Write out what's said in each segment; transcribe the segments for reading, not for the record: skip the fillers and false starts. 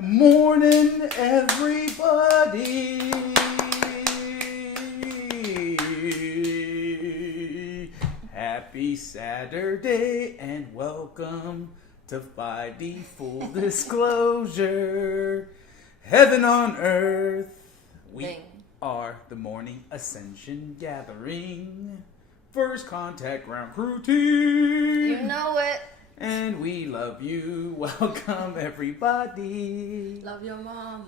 Morning, everybody. Happy Saturday and welcome to 5D Full Disclosure. Heaven on earth. We are the morning Ascension gathering. First contact ground crew team. You know it. And we love you. Welcome, everybody. Love your mama.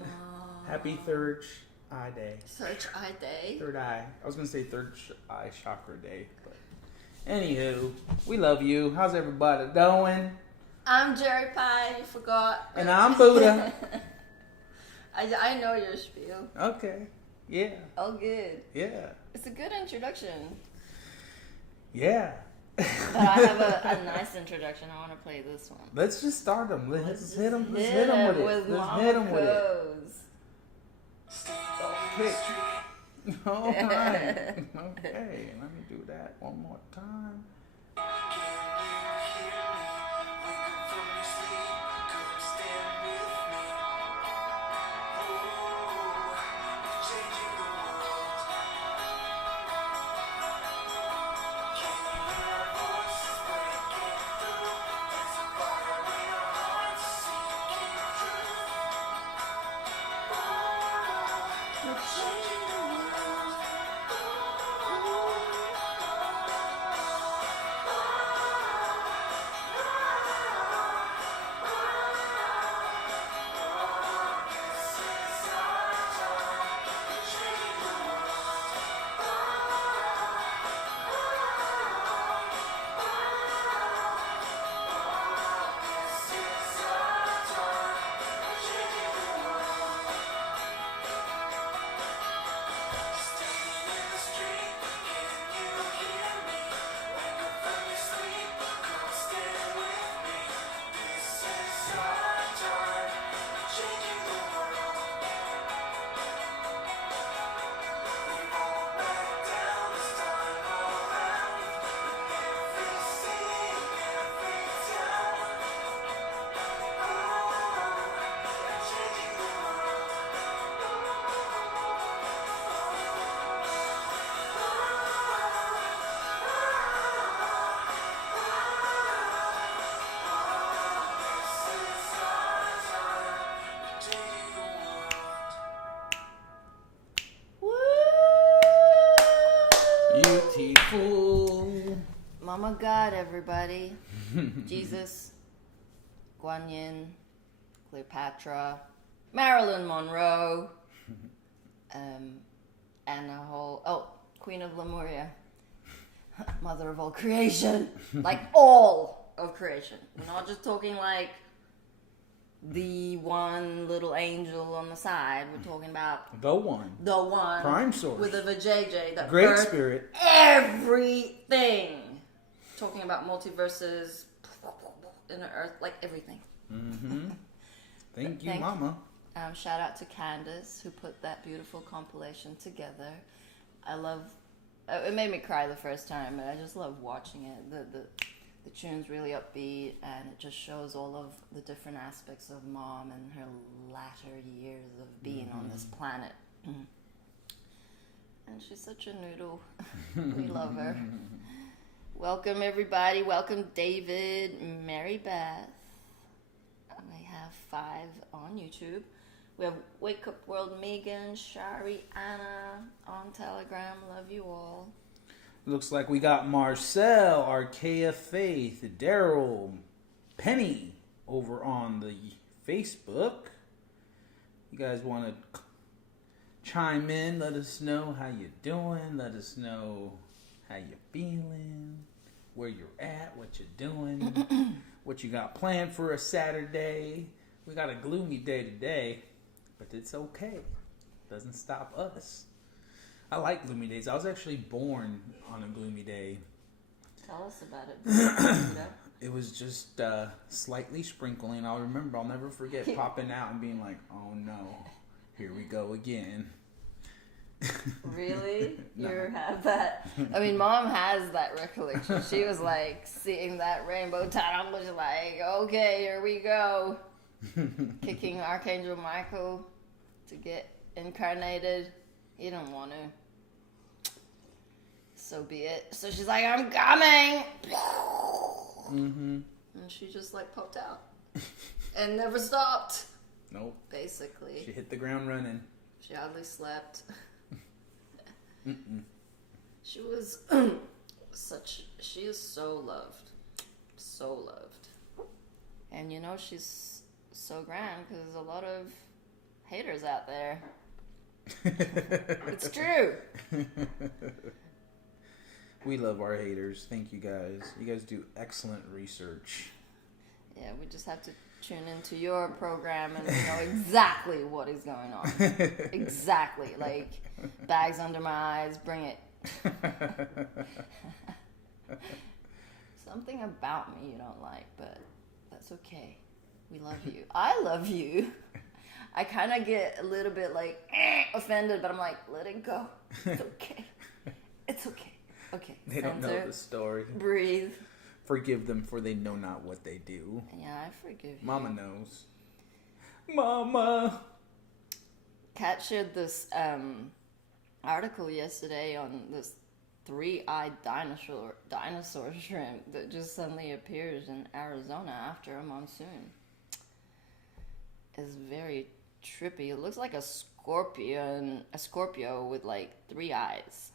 Happy third eye day. Third eye day. Third eye. I was going to say third eye chakra day. But anywho, we love you. How's everybody going? I'm Jeri-Lee, you forgot. And I'm Buddha. I know your spiel. Okay. Yeah. Oh, good. Yeah. It's a good introduction. Yeah. But I have a nice introduction. I want to play this one. Let's just start them. Let's hit them. Let's hit hit them with it. with Let's hit them with it. Codes. Okay. All right. Okay. Let me do that one more time. Beautiful. Mama God, everybody. Jesus, Guan Yin, Cleopatra, Marilyn Monroe, Anna Queen of Lemuria, Mother of all creation, like all of creation. We're not just talking like the one little angel on the side. We're talking about The one. Prime source with a vajayjay that Great birthed spirit. everything. Talking about multiverses in the earth, like everything. Mm-hmm. Thank you, Mama. Shout out to Candace who put that beautiful compilation together. I love. It made me cry the first time, and I just love watching it. The tune's really upbeat, and it just shows all of the different aspects of Mom and her latter years of being on this planet. And she's such a noodle. We love her. Welcome, everybody. Welcome, David, Mary Beth. We have 5 on YouTube. We have Wake Up World, Megan, Shari, Anna on Telegram. Love you all. Looks like we got Marcel, Archaea Faith, Daryl, Penny over on the Facebook. You guys want to chime in? Let us know how you're doing. Let us know how you're feeling, where you're at, what you're doing, what you got planned for a Saturday. We got a gloomy day today, but it's okay. Doesn't stop us. I like gloomy days. I was actually born on a gloomy day. Tell us about it. It was just slightly sprinkling. I'll never forget popping out and being like, oh no, here we go again. Really? No. You have that? I mean, Mom has that recollection. She was like seeing that rainbow tunnel, was like, okay, here we go. kicking Archangel Michael to get incarnated. He didn't want to. So be it. So she's like, I'm coming. And she just like popped out and never stopped. Nope. Basically. She hit the ground running. She hardly slept. She was she is so loved. So loved. And you know, she's so grand because there's a lot of haters out there. It's true. We love our haters. Thank you guys. You guys do excellent research. Yeah, we just have to tune into your program and know exactly what is going on. Exactly. Like, bags under my eyes, bring it. Something about me you don't like, but that's okay. We love you. I love you. I kind of get a little bit like offended, but I'm like, let it go. It's okay. It's okay. Okay. They don't know the story. Breathe. Forgive them, for they know not what they do. Yeah, I forgive you. Mama knows. Mama. Kat shared this article yesterday on this 3-eyed dinosaur shrimp that just suddenly appears in Arizona after a monsoon. It's very trippy. It looks like a Scorpio with like 3 eyes.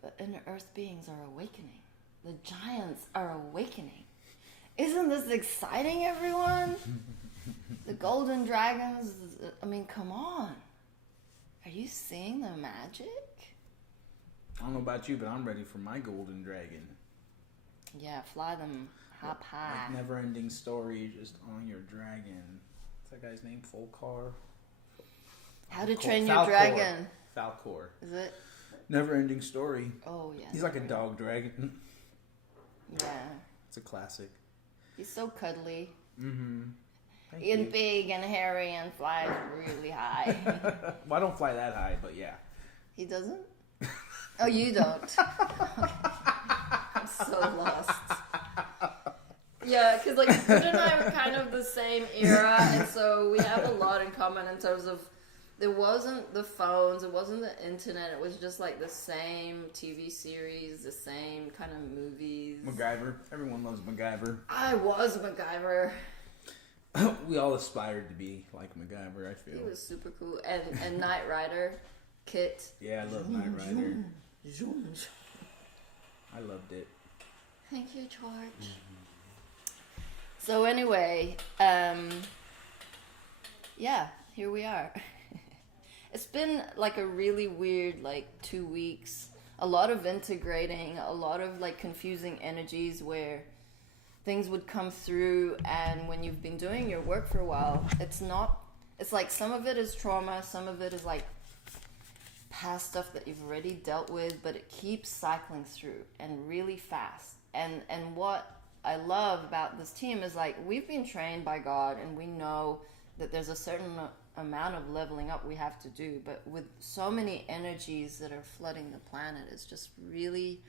But inner earth beings are awakening. The giants are awakening. Isn't this exciting, everyone? The golden dragons, I mean, come on. Are you seeing the magic? I don't know about you, but I'm ready for my golden dragon. Yeah, fly them hop high. Like never-ending story just on your dragon. What's that guy's name? Fulcar? How to Train Your Dragon. Falcor. Is it? Never-ending story. Oh, yeah. He's like a dog dragon. Yeah. It's a classic. He's so cuddly. Thank And you. big and hairy and flies really high. Well, I don't fly that high, but yeah. He doesn't? Oh, you don't? Okay. I'm so lost. Yeah, because like Good and I were kind of the same era, and so we have a lot in common in terms of there wasn't the phones, it wasn't the internet, it was just like the same TV series, the same kind of movies. MacGyver. Everyone loves MacGyver. I was MacGyver. We all aspired to be like MacGyver, I feel. He was super cool. And Knight Rider, Kit. Yeah, I love Knight Rider. I loved it. Thank you, George. So anyway, yeah, here we are. It's been like a really weird 2 weeks. A lot of integrating, a lot of confusing energies where things would come through, and when you've been doing your work for a while, it's like some of it is trauma, some of it is past stuff that you've already dealt with, but it keeps cycling through and really fast. And what I love about this team is we've been trained by God, and we know that there's a certain amount of leveling up we have to do, but with so many energies that are flooding the planet, it's just really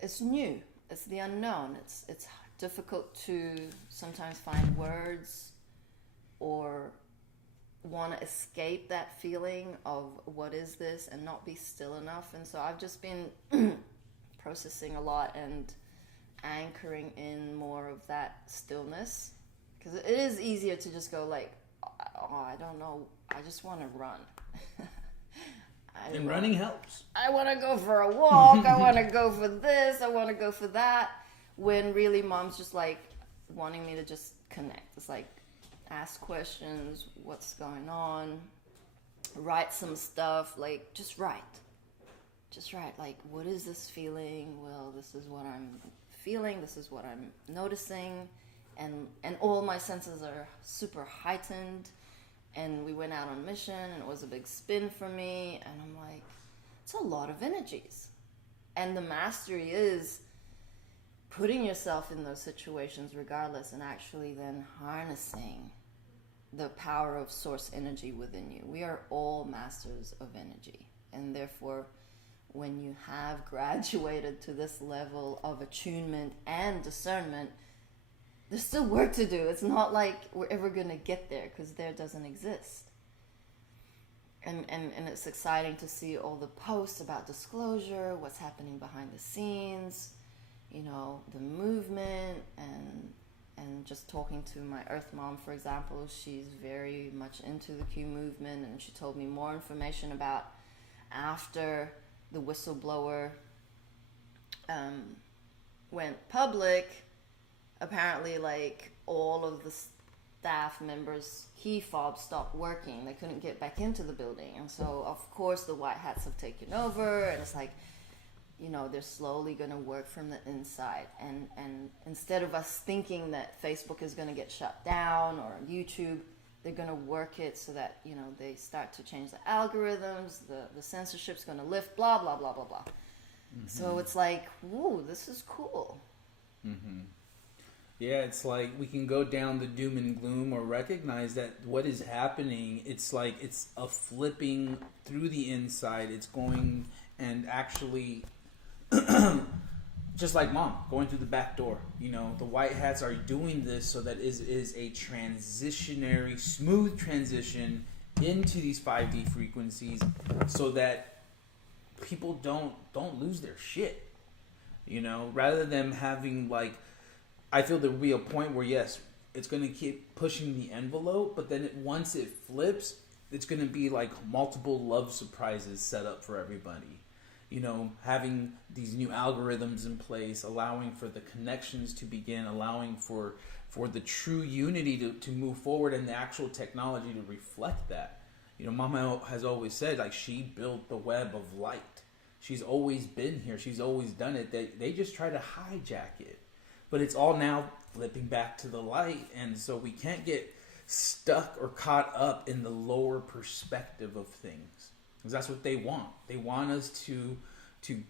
it's new, it's the unknown, it's difficult to sometimes find words or want to escape that feeling of what is this and not be still enough. And so I've just been processing a lot and anchoring in more of that stillness, because it is easier to just go oh, I don't know, I just want to run. And running helps. I want to go for a walk, I want to go for this, I want to go for that, when really Mom's just wanting me to just connect. It's ask questions, what's going on, write some stuff, just write, what is this feeling? Well, this is what I'm feeling, this is what I'm noticing, and all my senses are super heightened. And we went out on mission, and it was a big spin for me, and I'm it's a lot of energies. And the mastery is putting yourself in those situations regardless, and actually then harnessing the power of source energy within you. We are all masters of energy, and therefore when you have graduated to this level of attunement and discernment, there's still work to do. It's not like we're ever going to get there, because there doesn't exist. And it's exciting to see all the posts about disclosure, what's happening behind the scenes, you know, the movement, and just talking to my Earth Mom, for example. She's very much into the Q movement, and she told me more information about after the whistleblower went public. Apparently, like, all of the staff members' key fobs stopped working. They couldn't get back into the building. And so, of course, the white hats have taken over, and it's like, you know, they're slowly going to work from the inside. And instead of us thinking that Facebook is going to get shut down or YouTube, they're going to work it so that, you know, they start to change the algorithms, the censorship's going to lift, blah, blah, blah, blah, blah. Mm-hmm. So it's like, woo, this is cool. Mm-hmm. Yeah, it's like we can go down the doom and gloom, or recognize that what is happening, it's like it's a flipping through the inside. It's going and actually, just like Mom, going through the back door. You know, the white hats are doing this so that it is a transitionary, smooth transition into these 5D frequencies, so that people don't lose their shit. You know, rather than having, like, I feel there will be a point where, yes, it's going to keep pushing the envelope, but then once it flips, it's going to be like multiple love surprises set up for everybody. You know, having these new algorithms in place, allowing for the connections to begin, allowing for the true unity to move forward, and the actual technology to reflect that. You know, Mama has always said, like, she built the web of light. She's always been here. She's always done it. They just try to hijack it. But it's all now flipping back to the light. And so we can't get stuck or caught up in the lower perspective of things. Because that's what they want. They want us to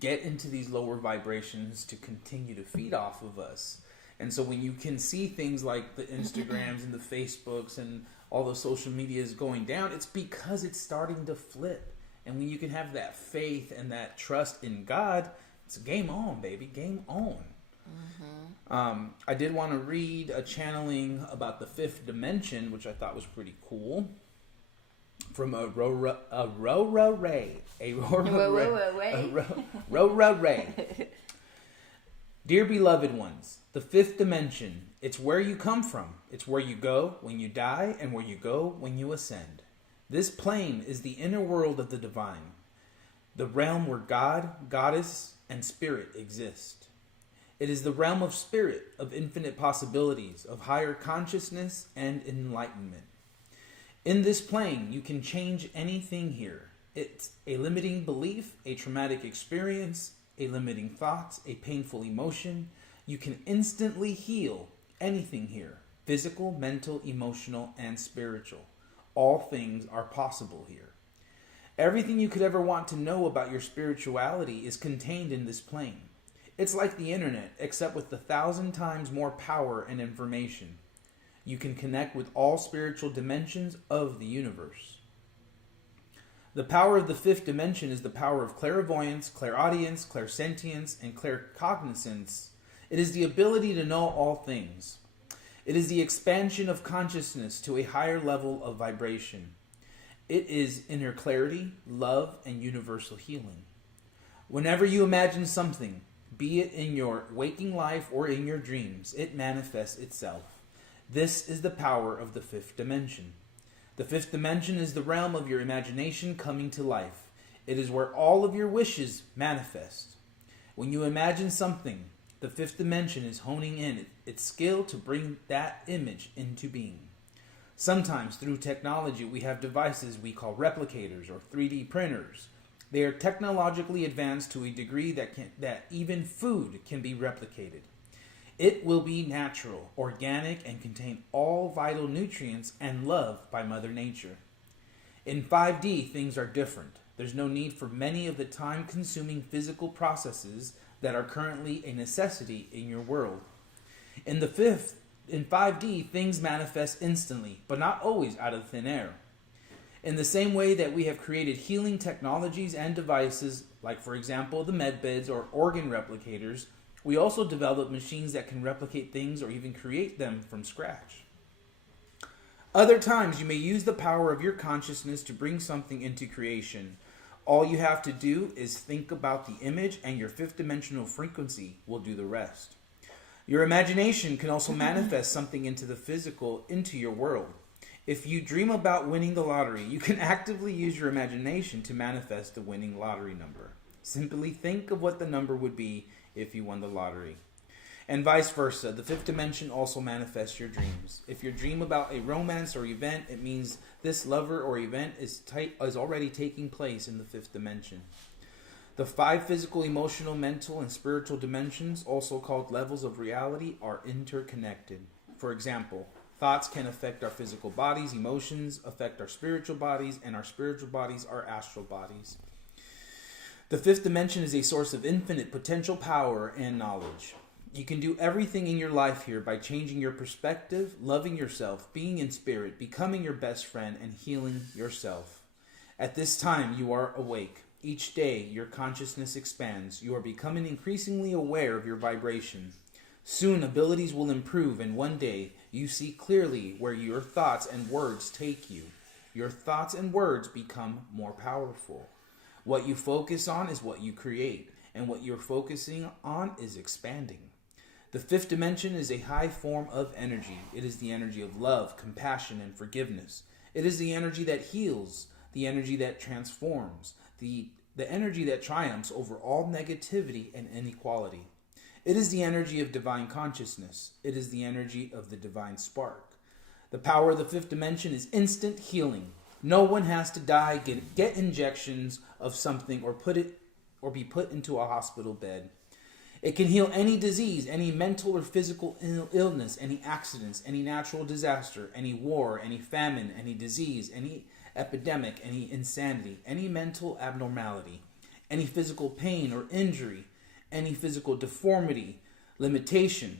get into these lower vibrations to continue to feed off of us. And so when you can see things like the Instagrams and the Facebooks and all the social media is going down, it's because it's starting to flip. And when you can have that faith and that trust in God, it's game on, baby. Game on. Mm-hmm. I did want to read a channeling about the fifth dimension, which I thought was pretty cool, from Aurora Ray. Aurora Ray. Dear beloved ones, the fifth dimension, it's where you come from. It's where you go when you die, and where you go when you ascend. This plane is the inner world of the divine, the realm where God, Goddess, and Spirit exist. It is the realm of spirit, of infinite possibilities, of higher consciousness and enlightenment. In this plane, you can change anything here. It's a limiting belief, a traumatic experience, a limiting thought, a painful emotion. You can instantly heal anything here, physical, mental, emotional, and spiritual. All things are possible here. Everything you could ever want to know about your spirituality is contained in this plane. It's like the internet, except with 1,000 times more power and information. You can connect with all spiritual dimensions of the universe. The power of the fifth dimension is the power of clairvoyance, clairaudience, clairsentience, and claircognizance. It is the ability to know all things. It is the expansion of consciousness to a higher level of vibration. It is inner clarity, love, and universal healing. Whenever you imagine something, be it in your waking life or in your dreams, it manifests itself. This is the power of the fifth dimension. The fifth dimension is the realm of your imagination coming to life. It is where all of your wishes manifest. When you imagine something, the fifth dimension is honing in its skill to bring that image into being. Sometimes through technology, we have devices we call replicators or 3D printers. They are technologically advanced to a degree that even food can be replicated. It will be natural, organic, and contain all vital nutrients and loved by Mother Nature. In 5D, things are different. There's no need for many of the time-consuming physical processes that are currently a necessity in your world. In 5D, things manifest instantly, but not always out of thin air. In the same way that we have created healing technologies and devices, like for example the med beds or organ replicators, We also develop machines that can replicate things or even create them from scratch. Other times, you may use the power of your consciousness to bring something into creation. All you have to do is think about the image, and your fifth dimensional frequency will do the rest. Your imagination can also manifest something into the physical, into your world. If you dream about winning the lottery, you can actively use your imagination to manifest the winning lottery number. Simply think of what the number would be if you won the lottery. And vice versa, the fifth dimension also manifests your dreams. If you dream about a romance or event, it means this lover or event is already taking place in the fifth dimension. The 5 physical, emotional, mental, and spiritual dimensions, also called levels of reality, are interconnected. For example, thoughts can affect our physical bodies, emotions affect our spiritual bodies, and our spiritual bodies are astral bodies. The fifth dimension is a source of infinite potential power and knowledge. You can do everything in your life here by changing your perspective, loving yourself, being in spirit, becoming your best friend, and healing yourself. At this time, you are awake. Each day, your consciousness expands. You are becoming increasingly aware of your vibration. Soon, abilities will improve, and one day, you see clearly where your thoughts and words take you. Your thoughts and words become more powerful. What you focus on is what you create, and what you're focusing on is expanding. The fifth dimension is a high form of energy. It is the energy of love, compassion, and forgiveness. It is the energy that heals, the energy that transforms, the energy that triumphs over all negativity and inequality. It is the energy of divine consciousness. It is the energy of the divine spark. The power of the fifth dimension is instant healing. No one has to die, get injections of something, or be put into a hospital bed. It can heal any disease, any mental or physical illness, any accidents, any natural disaster, any war, any famine, any disease, any epidemic, any insanity, any mental abnormality, any physical pain or injury, any physical deformity, limitation,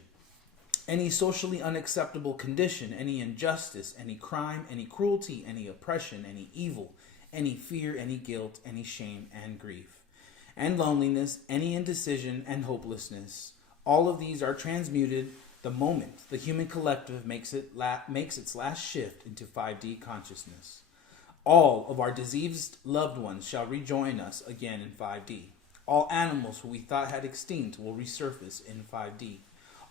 any socially unacceptable condition, any injustice, any crime, any cruelty, any oppression, any evil, any fear, any guilt, any shame and grief, and loneliness, any indecision and hopelessness. All of these are transmuted the moment the human collective makes its last shift into 5D consciousness. All of our diseased loved ones shall rejoin us again in 5D. All animals who we thought had extinct will resurface in 5D.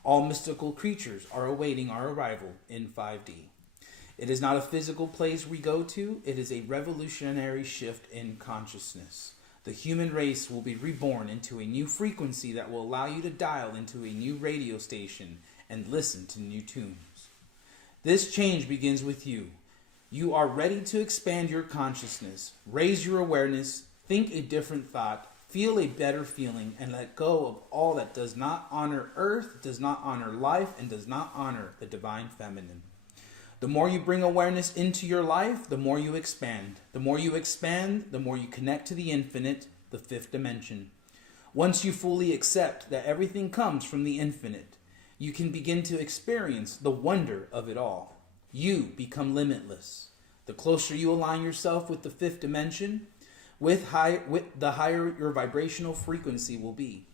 All mystical creatures are awaiting our arrival in 5D. It is not a physical place we go to, it is a revolutionary shift in consciousness. The human race will be reborn into a new frequency that will allow you to dial into a new radio station and listen to new tunes. This change begins with you. You are ready to expand your consciousness, raise your awareness, think a different thought, feel a better feeling, and let go of all that does not honor earth, does not honor life, and does not honor the divine feminine. The more you bring awareness into your life, the more you expand. The more you expand, the more you connect to the infinite, the fifth dimension. Once you fully accept that everything comes from the infinite, you can begin to experience the wonder of it all. You become limitless. The closer you align yourself with the fifth dimension, the higher your vibrational frequency will be.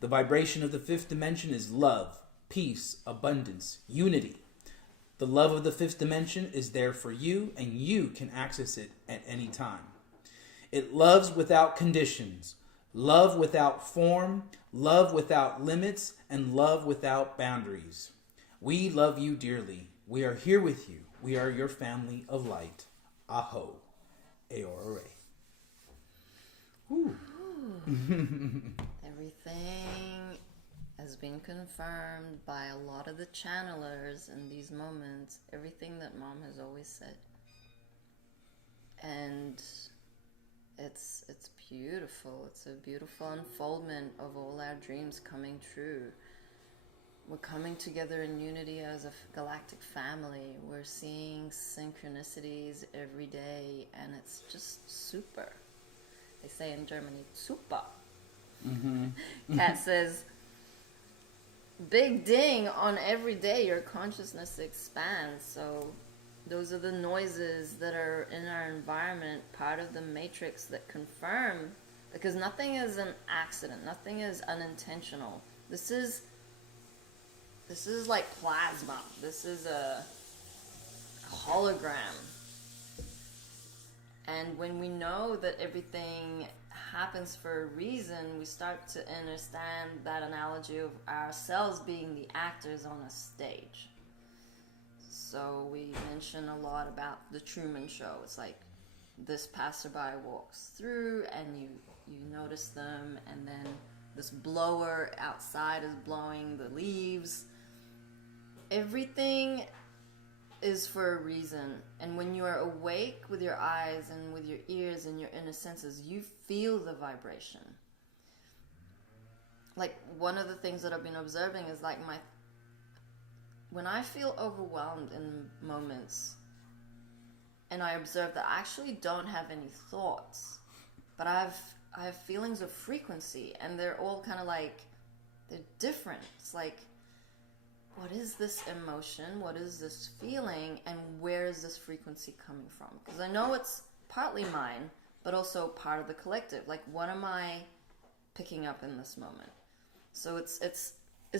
The vibration of the fifth dimension is love, peace, abundance, unity. The love of the fifth dimension is there for you, and you can access it at any time. It loves without conditions, love without form, love without limits, and love without boundaries. We love you dearly. We are here with you. We are your family of light. Aho. Aorore. Everything has been confirmed by a lot of the channelers in these moments. Everything that Mom has always said. And it's beautiful. It's a beautiful unfoldment of all our dreams coming true. We're coming together in unity as a galactic family. We're seeing synchronicities every day, and it's just super. They say in Germany, super. Mm-hmm. Kat says, big ding on every day your consciousness expands. So those are the noises that are in our environment, part of the matrix that confirm, because nothing is an accident, nothing is unintentional. This is like plasma. This is a hologram. And when we know that everything happens for a reason, we start to understand that analogy of ourselves being the actors on a stage. So we mention a lot about the Truman Show. It's like this passerby walks through and you notice them, and then this blower outside is blowing the leaves. Everything is for a reason, and when you are awake with your eyes and with your ears and your inner senses, you feel the vibration. Like, one of the things that I've been observing is like when I feel overwhelmed in moments, and I observe that I actually don't have any thoughts, but I have feelings of frequency, and they're all kind of like, they're different. It's like, what is this emotion? What is this feeling? And where is this frequency coming from? Because I know it's partly mine, but also part of the collective. Like, what am I picking up in this moment? So it's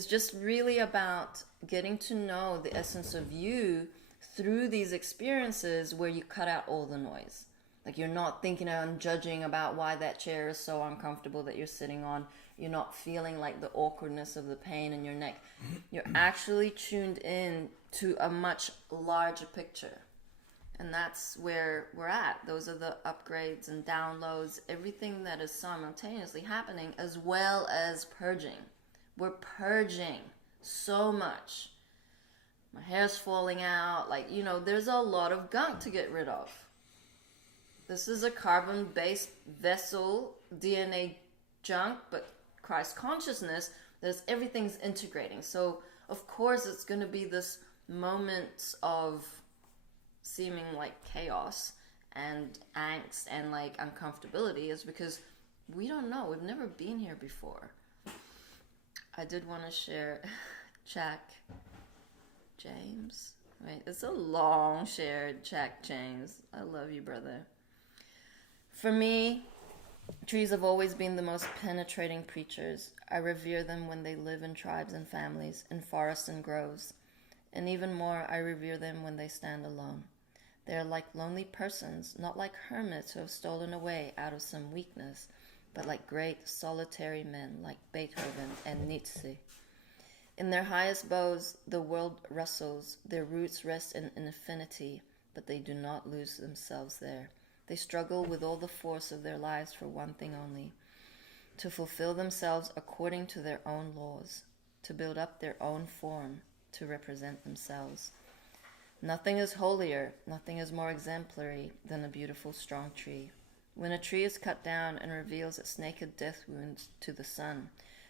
just really about getting to know the essence of you through these experiences where you cut out all the noise. Like, you're not thinking and judging about why that chair is so uncomfortable that you're sitting on. You're not feeling like the awkwardness of the pain in your neck. You're actually tuned in to a much larger picture. And that's where we're at. Those are the upgrades and downloads, everything that is simultaneously happening, as well as purging. We're purging so much. My hair's falling out. Like, there's a lot of gunk to get rid of. This is a carbon-based vessel, DNA junk, but Christ consciousness, everything's integrating. So, of course, it's going to be this moment of seeming like chaos and angst and like uncomfortability, is because we don't know. We've never been here before. I did want to share Jack James. Wait, it's a long share, Jack James. I love you, brother. For me, trees have always been the most penetrating creatures. I revere them when they live in tribes and families, in forests and groves. And even more, I revere them when they stand alone. They are like lonely persons, not like hermits who have stolen away out of some weakness, but like great solitary men like Beethoven and Nietzsche. In their highest boughs, the world wrestles. Their roots rest in infinity, but they do not lose themselves there. They struggle with all the force of their lives for one thing only: to fulfill themselves according to their own laws, to build up their own form, to represent themselves. Nothing is holier, nothing is more exemplary than a beautiful, strong tree. When a tree is cut down and reveals its naked death wounds to the sun,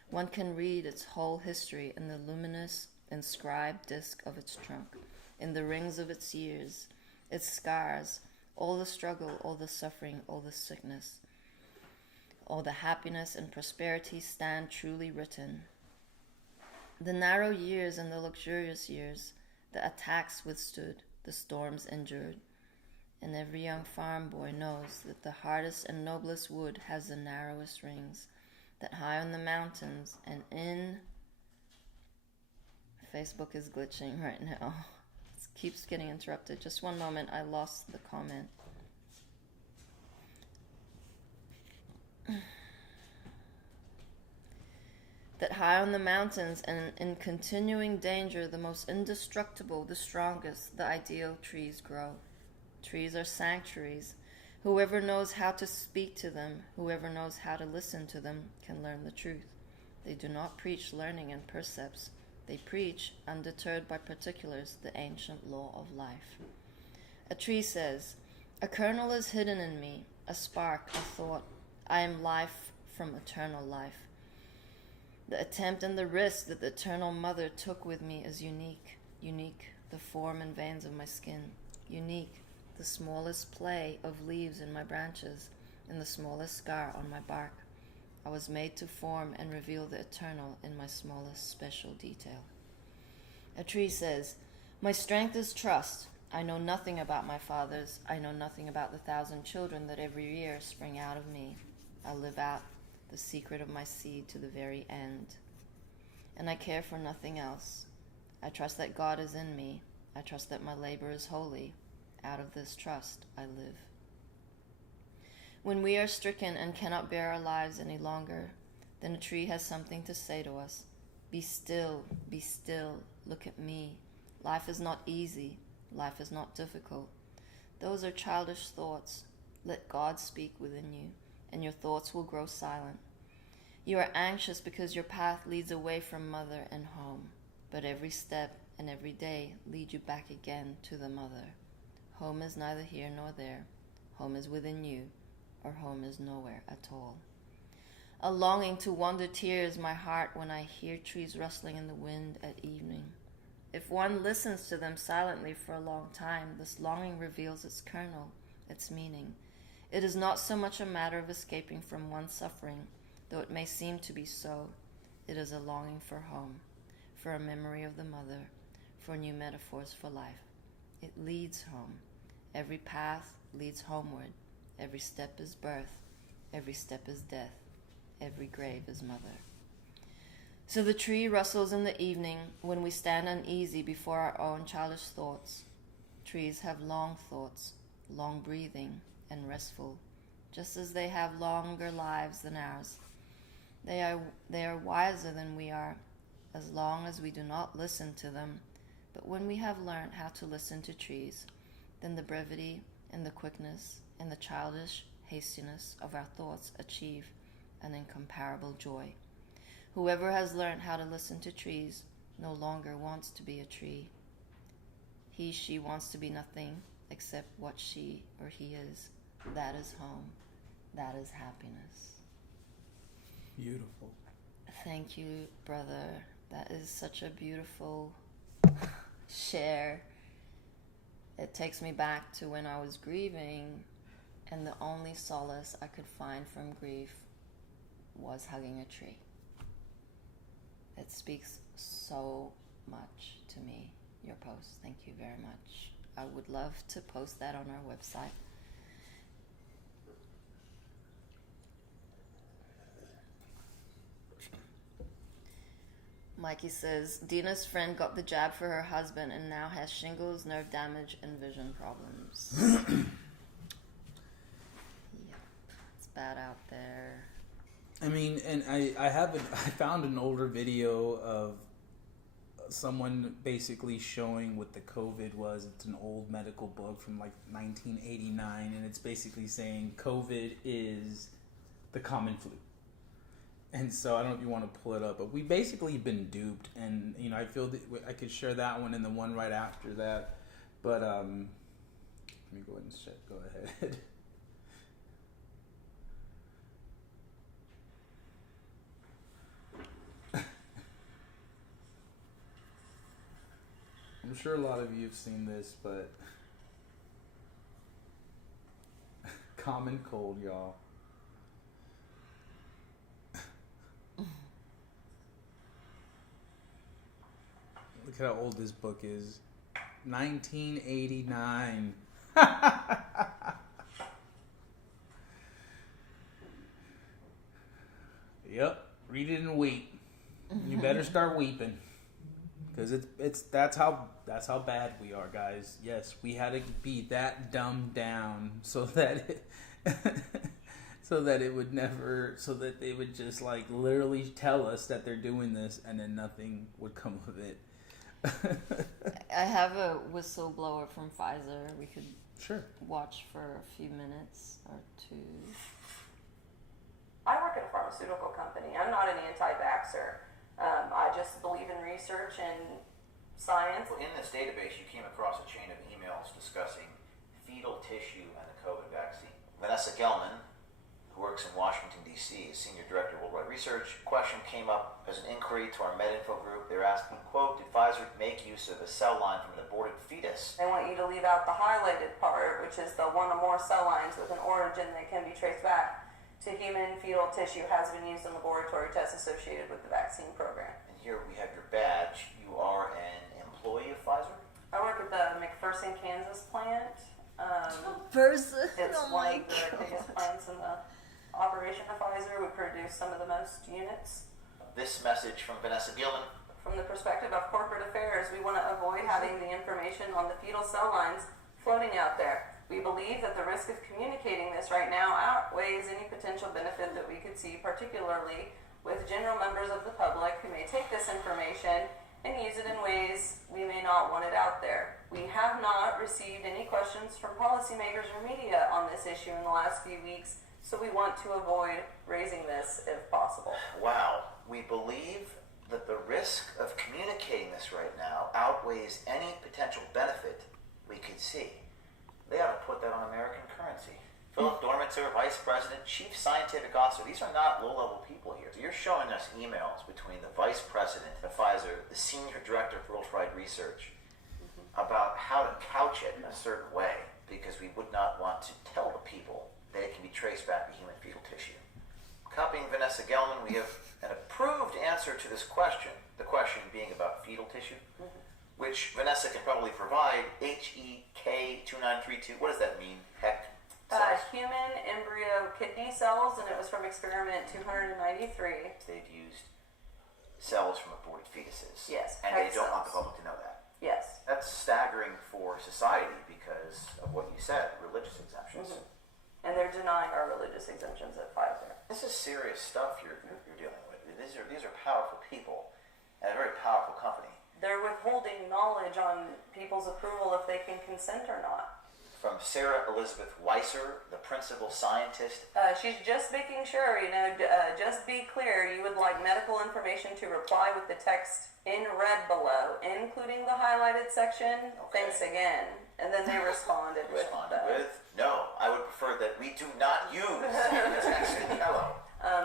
one can read its whole history in the luminous, inscribed disk of its trunk, in the rings of its years, its scars, all the struggle, all the suffering, all the sickness, all the happiness and prosperity stand truly written. The narrow years and the luxurious years, the attacks withstood, the storms endured. And every young farm boy knows that the hardest and noblest wood has the narrowest rings, that high on the mountains and in... Facebook is glitching right now. It keeps getting interrupted. Just one moment, I lost the comment. That high on the mountains and in continuing danger, the most indestructible, the strongest, the ideal trees grow. Trees are sanctuaries. Whoever knows how to speak to them, whoever knows how to listen to them, can learn the truth. They do not preach learning and percepts. They preach, undeterred by particulars, the ancient law of life. A tree says, "A kernel is hidden in me, a spark, a thought. I am life from eternal life. The attempt and the risk that the eternal mother took with me is unique. Unique, the form and veins of my skin. Unique, the smallest play of leaves in my branches, and the smallest scar on my bark. I was made to form and reveal the eternal in my smallest special detail." A tree says, "My strength is trust. I know nothing about my fathers. I know nothing about the 1,000 children that every year spring out of me. I live out the secret of my seed to the very end." and I care for nothing else. I trust that God is in me. I trust that my labor is holy. Out of this trust I live. When we are stricken and cannot bear our lives any longer, then a tree has something to say to us. Be still, look at me. Life is not easy. Life is not difficult. Those are childish thoughts. Let God speak within you, and your thoughts will grow silent. You are anxious because your path leads away from mother and home, but every step and every day lead you back again to the mother. Home is neither here nor there. Home is within you, or home is nowhere at all. A longing to wander tears my heart when I hear trees rustling in the wind at evening. If one listens to them silently for a long time, this longing reveals its kernel, its meaning. It is not so much a matter of escaping from one's suffering, though it may seem to be so. It is a longing for home, for a memory of the mother, for new metaphors for life. It leads home. Every path leads homeward. Every step is birth. Every step is death. Every grave is mother. So the tree rustles in the evening when we stand uneasy before our own childish thoughts. Trees have long thoughts, long breathing, and restful, just as they have longer lives than ours. They are wiser than we are, as long as we do not listen to them. But when we have learned how to listen to trees, then the brevity and the quickness and the childish hastiness of our thoughts achieve an incomparable joy. Whoever has learned how to listen to trees no longer wants to be a tree. She wants to be nothing except what she or he is. That is home. That is happiness. Beautiful. Thank you, brother. That is such a beautiful share. It takes me back to when I was grieving, and the only solace I could find from grief was hugging a tree. It speaks so much to me, your post. Thank you very much. I would love to post that on our website. Mikey says, Dina's friend got the jab for her husband and now has shingles, nerve damage, and vision problems. Yep. It's bad out there. I mean, and I found an older video of someone basically showing what the COVID was. It's an old medical book from like 1989, and it's basically saying COVID is the common flu. And so I don't know if you want to pull it up, but we've basically been duped, and you know I feel that I could share that one and the one right after that. But let me go ahead and check. Go ahead. I'm sure a lot of you have seen this, but common cold, y'all. Look at how old this book is. 1989. Yep. Read it and weep. You better start weeping. Because that's how bad we are, guys. Yes, we had to be that dumbed down so that it would never, so that they would just like literally tell us that they're doing this and then nothing would come of it. I have a whistleblower from Pfizer. We could watch for a few minutes or two. I work at a pharmaceutical company. I'm not an anti-vaxxer. I just believe in research and science. In this database, you came across a chain of emails discussing fetal tissue and the COVID vaccine. Vanessa Gelman, who works in Washington, D.C., as Senior Director of Worldwide Research, question came up as an inquiry to our MedInfo group. They're asking, quote, did Pfizer make use of a cell line from an aborted fetus? They want you to leave out the highlighted part, which is the one or more cell lines with an origin that can be traced back to human fetal tissue has been used in laboratory tests associated with the vaccine program. And here we have your badge. You are an employee of Pfizer? I work at the McPherson, Kansas plant. It's Oh one of the biggest plants in the operation of Pfizer. We produce some of the most units this message from Vanessa Gilman. From the perspective of corporate affairs, we want to avoid having the information on the fetal cell lines floating out there. We believe that the risk of communicating this right now outweighs any potential benefit that we could see, particularly with general members of the public who may take this information and use it in ways we may not want it out there. We have not received any questions from policymakers or media on this issue in the last few weeks, so we want to avoid raising this if possible. Wow. We believe that the risk of communicating this right now outweighs any potential benefit we could see. They ought to put that on American currency. Philip Dormitzer, Vice President, Chief Scientific Officer. These are not low-level people here. So you're showing us emails between the Vice President of Pfizer, the Senior Director of Worldwide Research, about how to couch it in a certain way, because we would not want to tell the people that it can be traced back to human fetal tissue. Copying Vanessa Gelman, we have an approved answer to this question, the question being about fetal tissue, which Vanessa can probably provide. HEK2932. What does that mean? Heck? Human embryo kidney cells, and it was from experiment 293. They've used cells from aborted fetuses. Yes. And they don't want the public to know that. Yes. That's staggering for society because of what you said, religious exemptions. And they're denying our religious exemptions at Pfizer. This is serious stuff you're dealing with. These are powerful people and a very powerful company. They're withholding knowledge on people's approval if they can consent or not. From Sarah Elizabeth Weiser, the principal scientist. She's just making sure, just be clear, you would like medical information to reply with the text in red below, including the highlighted section. Okay. Thanks again. And then they responded with, no, I would prefer that we do not use the text in yellow.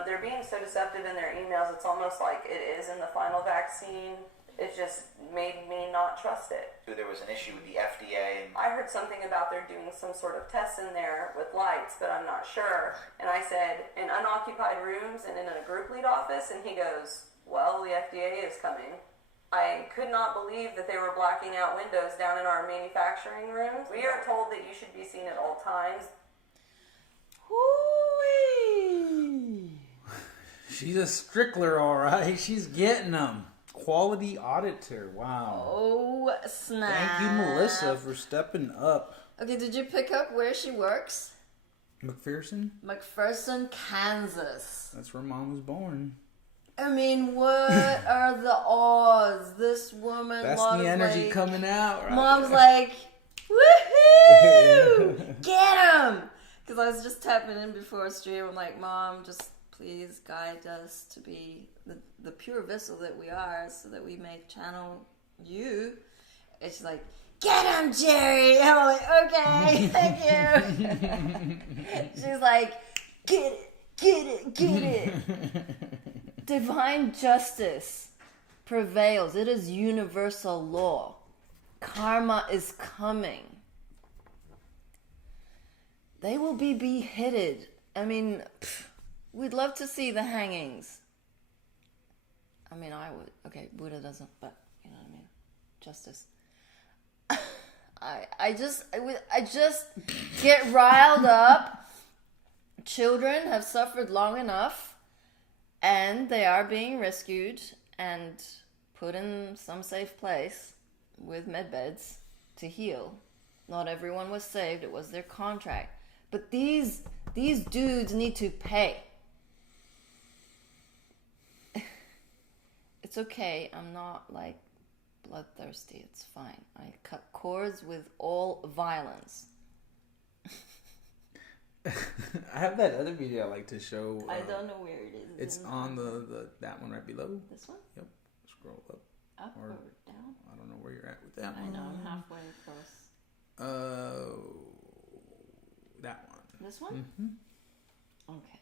They're being so deceptive in their emails, it's almost like it is in the final vaccine. It just made me not trust it. There was an issue with the FDA. I heard something about they're doing some sort of tests in there with lights, but I'm not sure. And I said, in unoccupied rooms and in a group lead office, and he goes, well, the FDA is coming. I could not believe that they were blacking out windows down in our manufacturing rooms. We are told that you should be seen at all times. Whoo-wee. She's a strickler, all right. She's getting them. Quality auditor. Wow. Oh, snap. Thank you, Melissa, for stepping up. Okay, did you pick up where she works? McPherson? McPherson, Kansas. That's where Mom was born. I mean, what are the odds? This woman, That's the energy coming out, right? Mom's there. like, woohoo! Get him! Because I was just tapping in before a stream. I'm like, Mom, just please guide us to be the pure vessel that we are so that we may channel you. And she's like, get him, Jerry! And I'm like, okay, thank you. She's like, get it. Divine justice prevails. It is universal law. Karma is coming. They will be beheaded. I mean, we'd love to see the hangings. I mean, I would. Okay, Buddha doesn't, but you know what I mean. Justice. I just get riled up. Children have suffered long enough, and they are being rescued and put in some safe place with med beds to heal. Not everyone was saved. It was their contract. But these dudes need to pay. It's okay. I'm not like bloodthirsty. It's fine. I cut cords with all violence. I have that other video I like to show. I don't know where it is. It's on the that one right below. This one? Yep. Scroll up. Up or down? I don't know where you're at with that one. I know. I'm halfway across. That one. This one? Mm-hmm. Okay.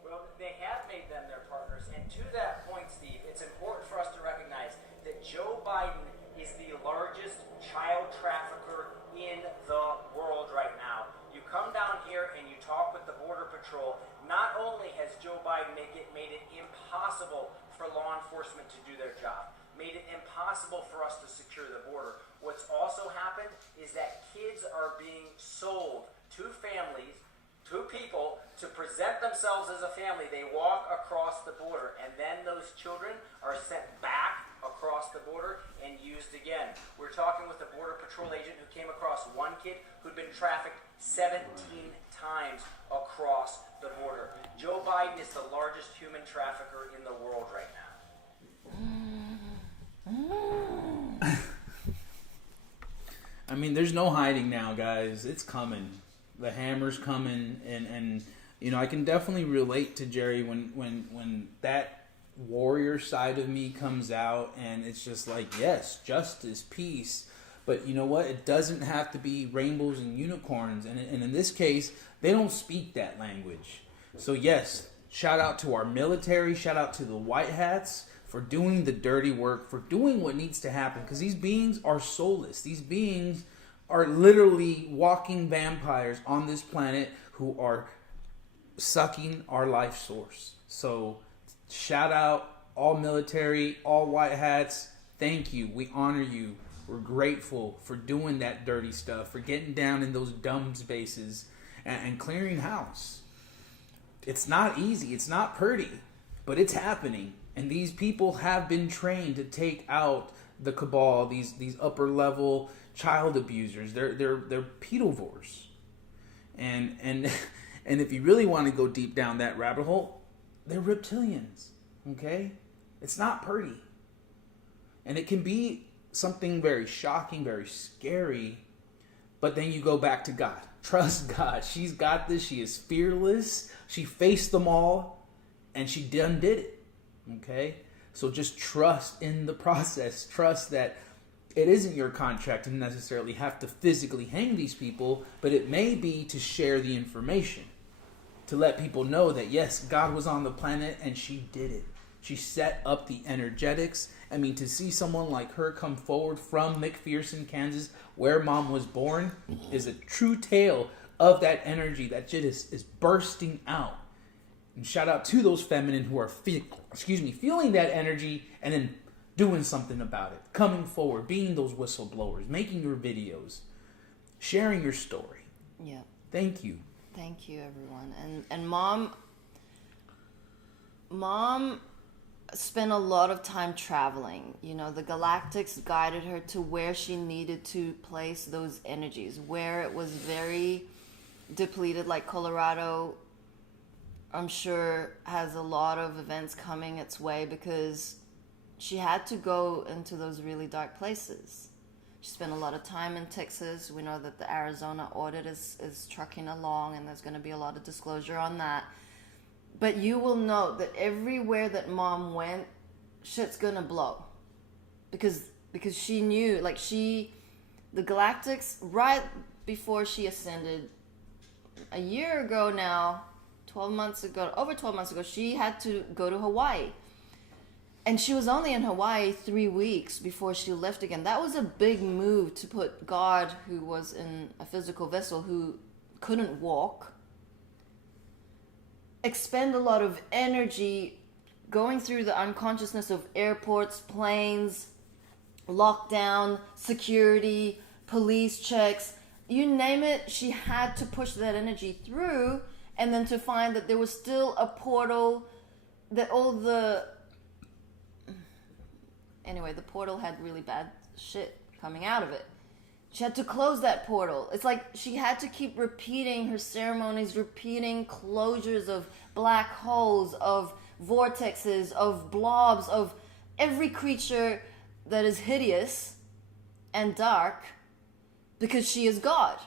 Well, they have made them their partners, and to that point, Steve, it's important for us to recognize that Joe Biden is the largest child trafficker in the world right now. You come down here and you talk with the Border Patrol, not only has Joe Biden made it impossible for law enforcement to do their job, made it impossible for us to secure the border. What's also happened is that kids are being sold to families, to people, to present themselves as a family. They walk across the border, and then those children are sent back across the border and used again. We're talking with a Border Patrol agent who came across one kid who'd been trafficked 17 times across the border. Joe Biden is the largest human trafficker in the world right now. I mean, there's no hiding now, guys. It's coming. The hammer's coming, and you know, I can definitely relate to Jerry when that warrior side of me comes out, and it's just like, yes, justice, peace, but you know what? It doesn't have to be rainbows and unicorns, and in this case, they don't speak that language. So yes, shout out to our military, shout out to the white hats for doing the dirty work, for doing what needs to happen, because these beings are soulless. These beings are literally walking vampires on this planet who are sucking our life source. So shout out all military, all white hats. Thank you. We honor you. We're grateful for doing that dirty stuff, for getting down in those dumb spaces and clearing house. It's not easy. It's not pretty, but it's happening. And these people have been trained to take out the cabal, these upper level child abusers. They're pedovores. And if you really want to go deep down that rabbit hole, they're reptilians. Okay? It's not pretty. And it can be something very shocking, very scary, but then you go back to God. Trust God. She's got this. She is fearless. She faced them all, and she done did it. Okay? So just trust in the process. Trust that it isn't your contract to necessarily have to physically hang these people, but it may be to share the information, to let people know that yes, God was on the planet and she did it. She set up the energetics. I mean, to see someone like her come forward from McPherson, Kansas, where mom was born, is a true tale of that energy that just is bursting out. And shout out to those feminine who are feeling that energy and then doing something about it, coming forward, being those whistleblowers, making your videos, sharing your story. Yeah. Thank you. Thank you, everyone. And mom spent a lot of time traveling. You know, the Galactics guided her to where she needed to place those energies, where it was very depleted, like Colorado, I'm sure, has a lot of events coming its way because she had to go into those really dark places. She spent a lot of time in Texas. We know that the Arizona audit is trucking along, and there's going to be a lot of disclosure on that. But you will note that everywhere that mom went, shit's going to blow. Because she knew, like the Galactics, right before she ascended, a year ago now, over 12 months ago, she had to go to Hawaii. And she was only in Hawaii 3 weeks before she left again. That was a big move to put God, who was in a physical vessel, who couldn't walk, expend a lot of energy going through the unconsciousness of airports, planes, lockdown, security, police checks, you name it. She had to push that energy through, and then to find that there was still a portal, that anyway, the portal had really bad shit coming out of it. She had to close that portal. It's like she had to keep repeating her ceremonies, repeating closures of black holes, of vortexes, of blobs, of every creature that is hideous and dark, because she is God.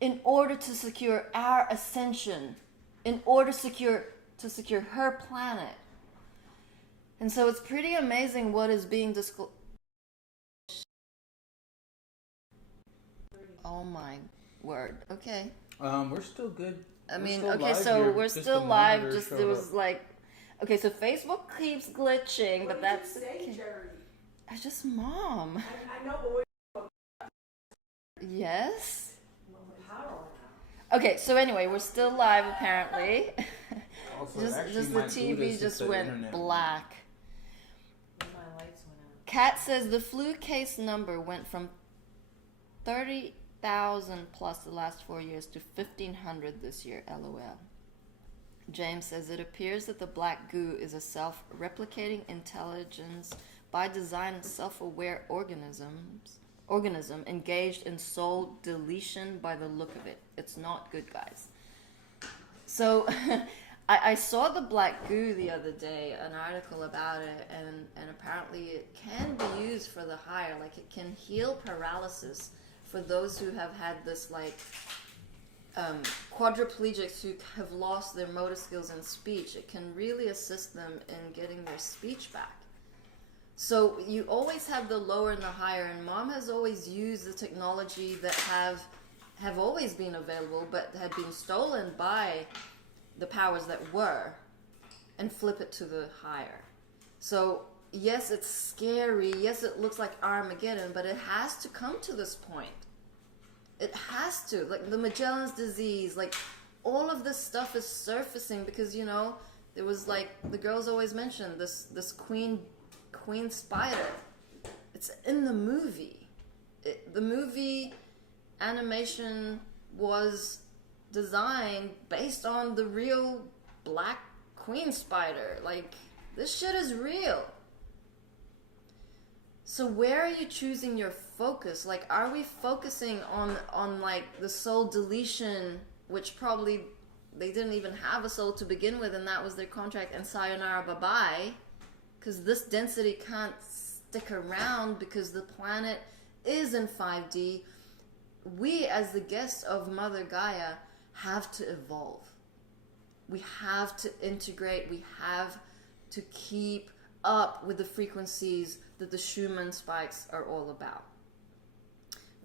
In order to secure our ascension, in order to secure her planet. And so it's pretty amazing what is being disclosed. Oh my word. Okay. We're still good. We're still live. Just there was okay, so Facebook keeps glitching, but that's okay. It's just mom. I know, but Yes. Okay, so anyway, we're still live apparently. Also, just the TV just went black. my lights went out. Kat says the flu case number went from 30,000 plus the last 4 years to 1,500 this year, LOL. James says it appears that the black goo is a self-replicating intelligence by design and self-aware organism engaged in soul deletion by the look of it. It's not good, guys. So I saw the black goo the other day, an article about it, and apparently it can be used for the higher. Like, it can heal paralysis for those who have had this, like, quadriplegics who have lost their motor skills and speech. It can really assist them in getting their speech back. So you always have the lower and the higher, and Mom has always used the technology that have always been available but had been stolen by the powers that were, and flip it to the higher. So yes, it's scary, yes, it looks like Armageddon, but it has to come to this point. It has to. Like the Magellan's disease, like all of this stuff is surfacing because, you know, there was, like, the girls always mention this queen spider. It's in the movie. The movie animation was designed based on the real black queen spider. Like, this shit is real. So where are you choosing your focus? Like, are we focusing on like the soul deletion, which probably they didn't even have a soul to begin with, and that was their contract, and sayonara bye-bye, because this density can't stick around because the planet is in 5D. We, as the guests of Mother Gaia, have to evolve. We have to integrate. We have to keep up with the frequencies that the Schumann spikes are all about.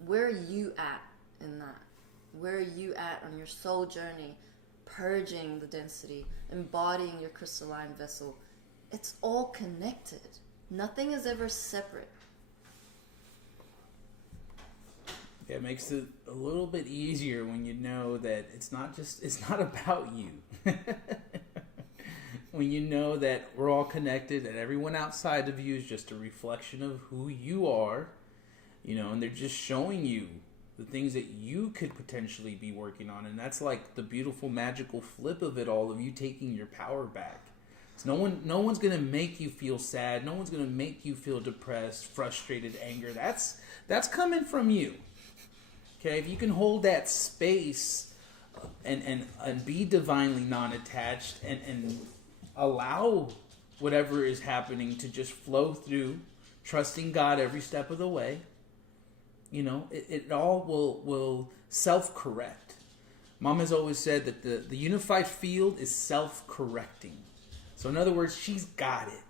Where are you at in that? Where are you at on your soul journey, purging the density, embodying your crystalline vessel? It's all connected. Nothing is ever separate. Yeah, it makes it a little bit easier when you know that it's not about you. When you know that we're all connected, that everyone outside of you is just a reflection of who you are, you know, and they're just showing you the things that you could potentially be working on. And that's like the beautiful, magical flip of it all, of you taking your power back. So no one's going to make you feel sad. No one's going to make you feel depressed, frustrated, anger. That's coming from you. Okay, if you can hold that space and be divinely non-attached and allow whatever is happening to just flow through, trusting God every step of the way, you know, it all will self-correct. Mom has always said that the unified field is self-correcting. So in other words, she's got it.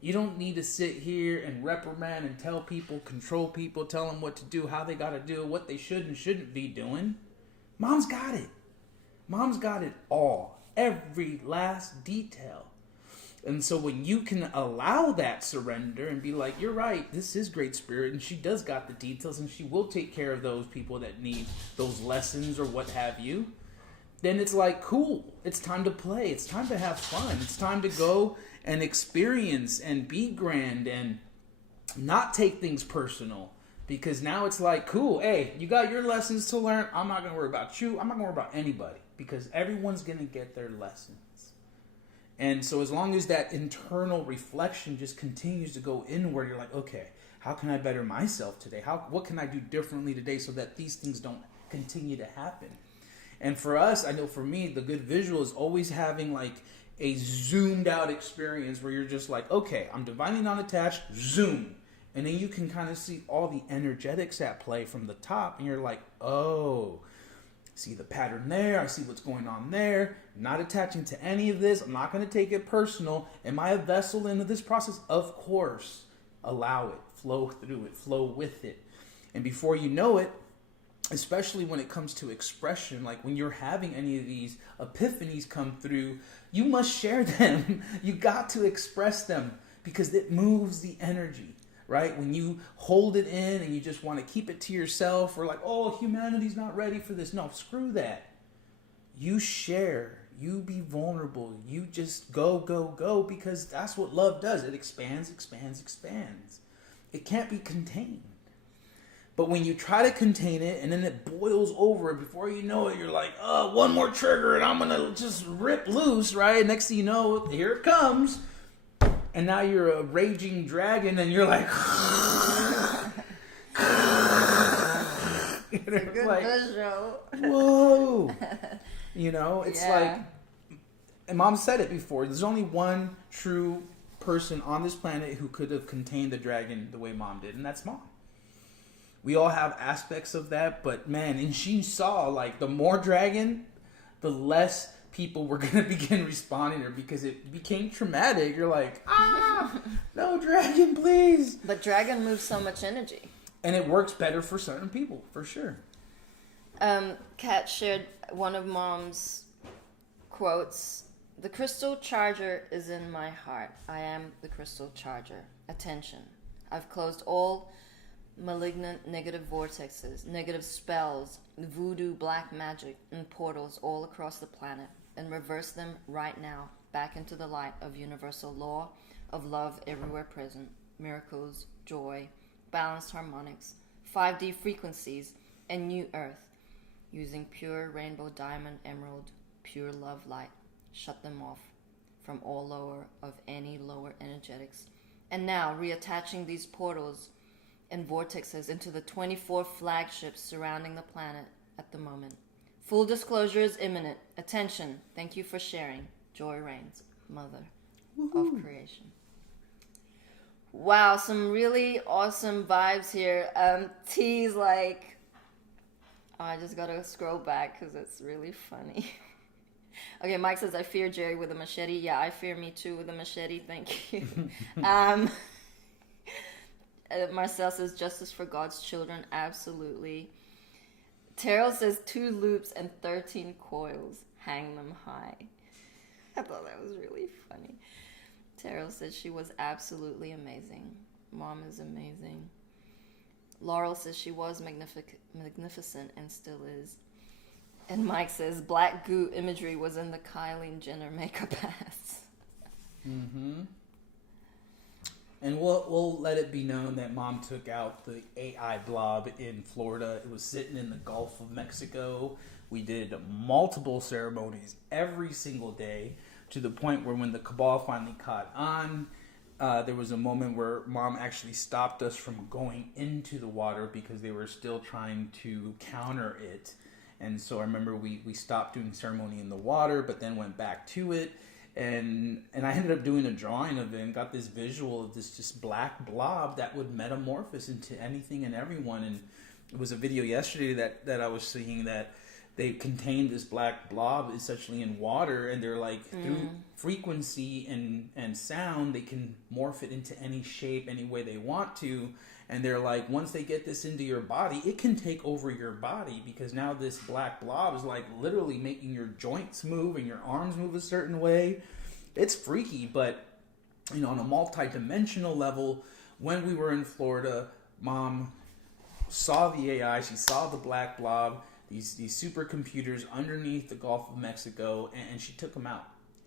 You don't need to sit here and reprimand and tell people, control people, tell them what to do, how they got to do, what they should and shouldn't be doing. Mom's got it. Mom's got it all. Every last detail. And so when you can allow that surrender and be like, you're right, this is Great Spirit, and she does got the details, and she will take care of those people that need those lessons or what have you, then it's like, cool, it's time to play, it's time to have fun, it's time to go and experience and be grand and not take things personal. Because now it's like, cool, hey, you got your lessons to learn, I'm not going to worry about you, I'm not going to worry about anybody, because everyone's going to get their lessons. And so as long as that internal reflection just continues to go inward, you're like, okay, how can I better myself today? What can I do differently today so that these things don't continue to happen? And for us, I know for me, the good visual is always having like a zoomed out experience where you're just like, okay, I'm divinely non-attached, zoom. And then you can kind of see all the energetics at play from the top, and you're like, oh, see the pattern there, I see what's going on there, not attaching to any of this, I'm not going to take it personal. Am I a vessel into this process? Of course. Allow it, flow through it, flow with it. And before you know it, especially when it comes to expression, like when you're having any of these epiphanies come through, you must share them. You got to express them because it moves the energy. Right? When you hold it in and you just want to keep it to yourself, or like, oh, humanity's not ready for this. No, screw that. You share. You be vulnerable. You just go, go, go, because that's what love does. It expands, expands, expands. it can't be contained. But when you try to contain it and then it boils over, before you know it, you're like, oh, one more trigger and I'm going to just rip loose, right? Next thing you know, here it comes. And now you're a raging dragon and you're like... It's a good visual. Whoa. You know, it's Yeah. like... And Mom said it before. There's only one true person on this planet who could have contained the dragon the way Mom did, and that's Mom. We all have aspects of that, but man, and she saw, like, the more dragon, the less people were going to begin responding to her because it became traumatic. You're like, no dragon, please. But dragon moves so much energy. And it works better for certain people, for sure. Kat shared one of Mom's quotes. The crystal charger is in my heart. I am the crystal charger. Attention. I've closed all malignant negative vortexes, negative spells, voodoo, black magic, and portals all across the planet and reverse them right now back into the light of universal law of love everywhere present, miracles, joy, balanced harmonics, 5D frequencies, and new earth using pure rainbow diamond emerald, pure love light. Shut them off from all lower of any lower energetics. And now reattaching these portals and vortexes into the 24 flagships surrounding the planet at the moment. Full disclosure is imminent. Attention. Thank you for sharing. Joy reigns, Mother of Creation. Wow, some really awesome vibes here. T's like... Oh, I just gotta scroll back because it's really funny. Okay, Mike says, I fear Jerry with a machete. Yeah, I fear me too with a machete. Thank you. Marcel says, justice for God's children. Absolutely. Terrell says, 2 loops and 13 coils. Hang them high. I thought that was really funny. Terrell says she was absolutely amazing. Mom is amazing. Laurel says she was magnificent and still is. And Mike says, black goo imagery was in the Kylie Jenner makeup ass. Mm-hmm. And we'll let it be known that Mom took out the AI blob in Florida. It was sitting in the Gulf of Mexico. We did multiple ceremonies every single day to the point where when the cabal finally caught on, there was a moment where Mom actually stopped us from going into the water because they were still trying to counter it. And so I remember we stopped doing ceremony in the water, but then went back to it. And I ended up doing a drawing of it and got this visual of this just black blob that would metamorphose into anything and everyone. And it was a video yesterday that I was seeing that they contained this black blob essentially in water, and they're like through frequency and sound they can morph it into any shape, any way they want to. And they're like, once they get this into your body, it can take over your body, because now this black blob is like literally making your joints move and your arms move a certain way. It's freaky, but you know, on a multi-dimensional level, when we were in Florida, Mom saw the AI, she saw the black blob, these supercomputers underneath the Gulf of Mexico, and she took them out.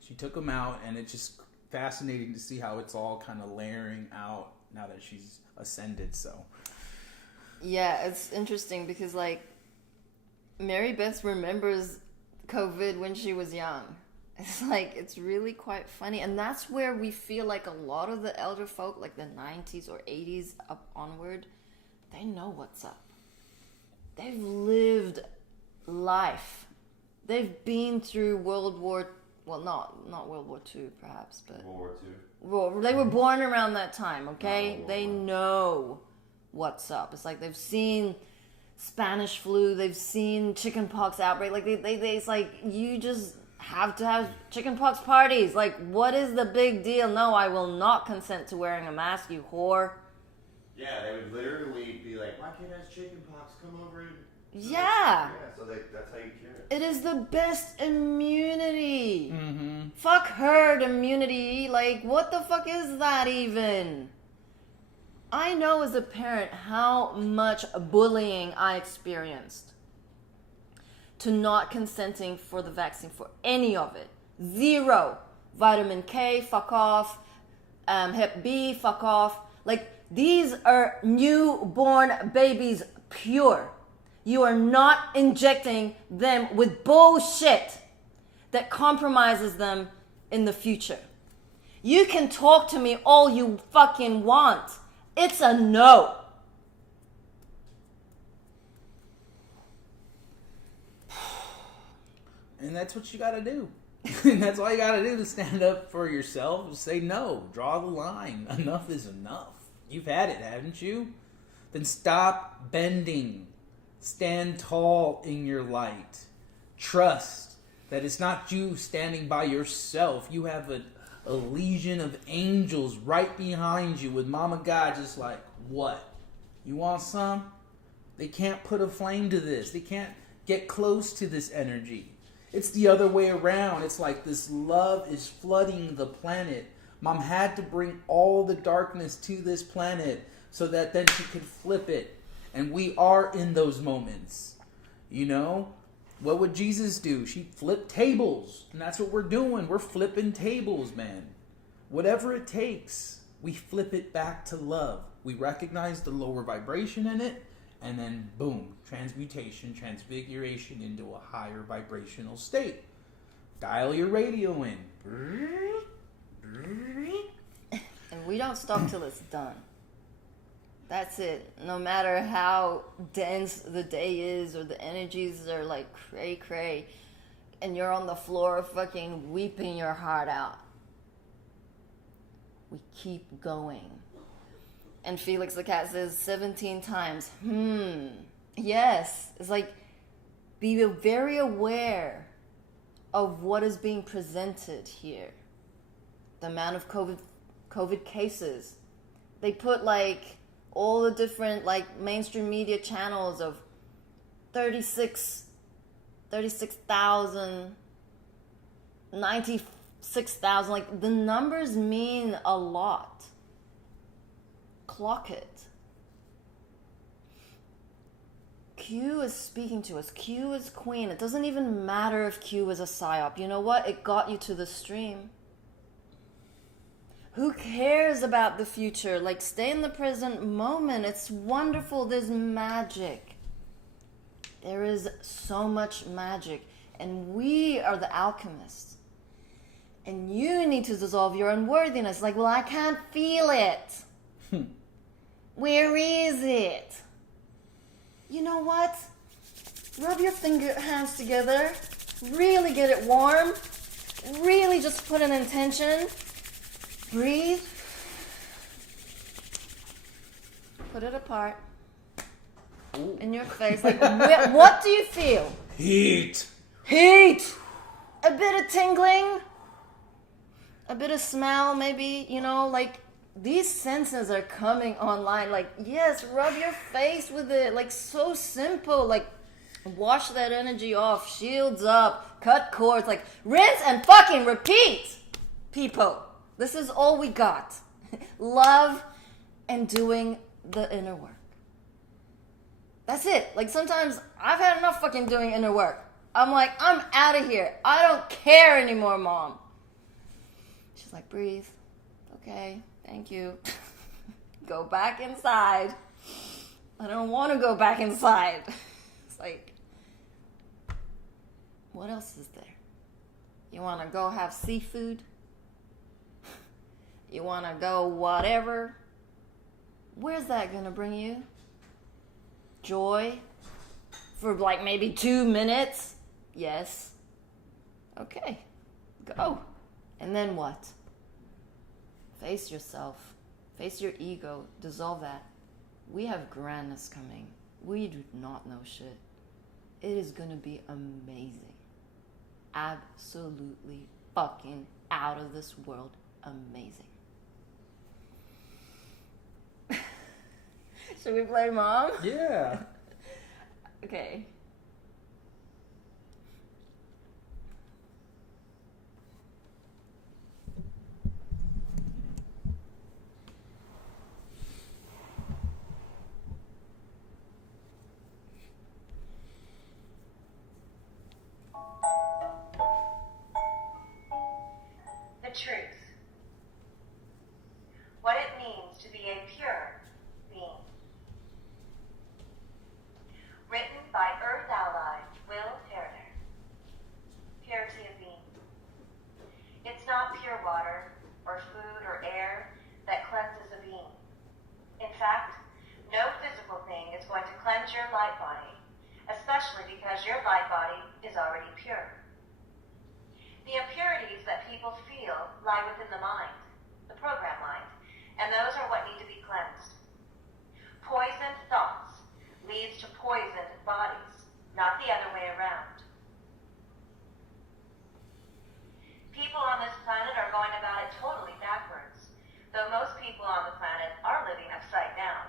She took them out, and it's just fascinating to see how it's all kind of layering out now that she's ascended. So yeah, it's interesting because like Mary Beth remembers COVID when she was young. It's like, it's really quite funny, and that's where we feel like a lot of the elder folk, like the 90s or 80s up onward, they know what's up. They've lived life. They've been through World War, well, not World War II perhaps, but World War II. Well, they were born around that time, okay? They know what's up. It's like they've seen Spanish flu, they've seen chickenpox outbreak. Like they it's like, you just have to have chickenpox parties. Like, what is the big deal? No, I will not consent to wearing a mask, you whore. Yeah, they would literally be like, my kid has chickenpox, come over and... Yeah. So that's how you cure it. It is the best immunity. mm-hmm. Fuck herd immunity. Like, what the fuck is that even? I know as a parent how much bullying I experienced to not consenting for the vaccine, for any of it. 0. Vitamin K, fuck off. Hep B, fuck off. Like, These are newborn babies, pure. You are not injecting them with bullshit that compromises them in the future. You can talk to me all you fucking want. It's a no. And that's what you got to do. And that's all you got to do to stand up for yourself. Say no. Draw the line. Enough is enough. You've had it, haven't you? Then stop bending. Stand tall in your light. Trust that it's not you standing by yourself. You have a legion of angels right behind you with Mama God just like, what? You want some? They can't put a flame to this. They can't get close to this energy. It's the other way around. It's like this love is flooding the planet. Mom had to bring all the darkness to this planet so that then she could flip it. And we are in those moments. You know? What would Jesus do? She flipped tables. And that's what we're doing. We're flipping tables, man. Whatever it takes, we flip it back to love. We recognize the lower vibration in it. And then, boom, transmutation, transfiguration into a higher vibrational state. Dial your radio in. And we don't stop till it's done. That's it. No matter how dense the day is or the energies are like cray-cray and you're on the floor fucking weeping your heart out. We keep going. And Felix the cat says 17 times, yes. It's like, be very aware of what is being presented here. The amount of COVID cases. They put like all the different like mainstream media channels of 36,000, 96,000. Like the numbers mean a lot. Clock it. Q is speaking to us. Q is queen. It doesn't even matter if Q is a psyop. You know what? It got you to the stream. Who cares about the future? Like, stay in the present moment. It's wonderful. There's magic. There is so much magic. And we are the alchemists. And you need to dissolve your unworthiness. Like, well, I can't feel it. Where is it? You know what? Rub your hands together. Really get it warm. Really just put an intention. Breathe. Put it apart. Ooh. In your face. Like, what do you feel? Heat. Heat. A bit of tingling. A bit of smell, maybe, you know, like, these senses are coming online. Like, yes, rub your face with it. Like, so simple. Like, wash that energy off. Shields up. Cut cords. Like, rinse and fucking repeat, people. This is all we got. Love and doing the inner work. That's it. Like, sometimes I've had enough fucking doing inner work. I'm like, I'm out of here. I don't care anymore, Mom. She's like, breathe. Okay. Thank you. Go back inside. I don't want to go back inside. It's like, what else is there? You want to go have seafood? You want to go whatever? Where's that going to bring you? Joy? For like maybe 2 minutes? Yes. Okay. Go. And then what? Face yourself. Face your ego. Dissolve that. We have grandness coming. We do not know shit. It is going to be amazing. Absolutely fucking out of this world amazing. Should we play Mom? Yeah. Okay. The truth. What it means to be a pure, pure water, or food, or air that cleanses a being. In fact, no physical thing is going to cleanse your light body, especially because your light body is already pure. The impurities that people feel lie within the mind, the program mind, and those are what need to be cleansed. Poisoned thoughts leads to poisoned bodies, not the other way around. People on this planet are going about it totally backwards, though most people on the planet are living upside down.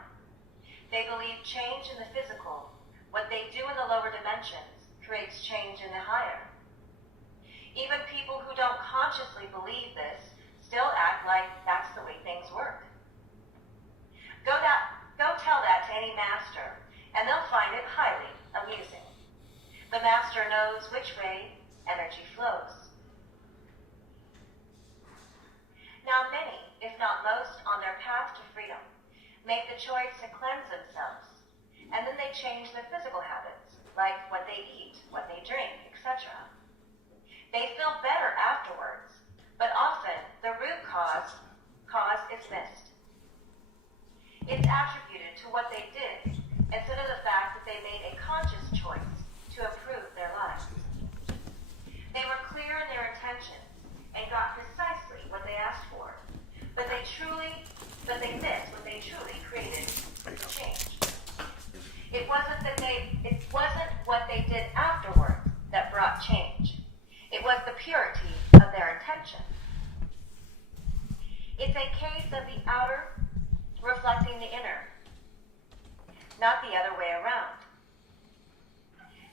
They believe change in the physical, what they do in the lower dimensions, creates change in the higher. Even people who don't consciously believe this still act like that's the way things work. Go tell that to any master, and they'll find it highly amusing. The master knows which way energy flows. Now many, if not most, on their path to freedom, make the choice to cleanse themselves, and then they change their physical habits, like what they eat, what they drink, etc. They feel better afterwards, but often the root cause is missed. It's attributed to what they did instead of the fact that they made a conscious choice to improve their lives. They were clear in their intentions and got precisely what they asked for, but they missed what they truly created to change. It wasn't what they did afterwards that brought change. It was the purity of their intention. It's a case of the outer reflecting the inner, not the other way around.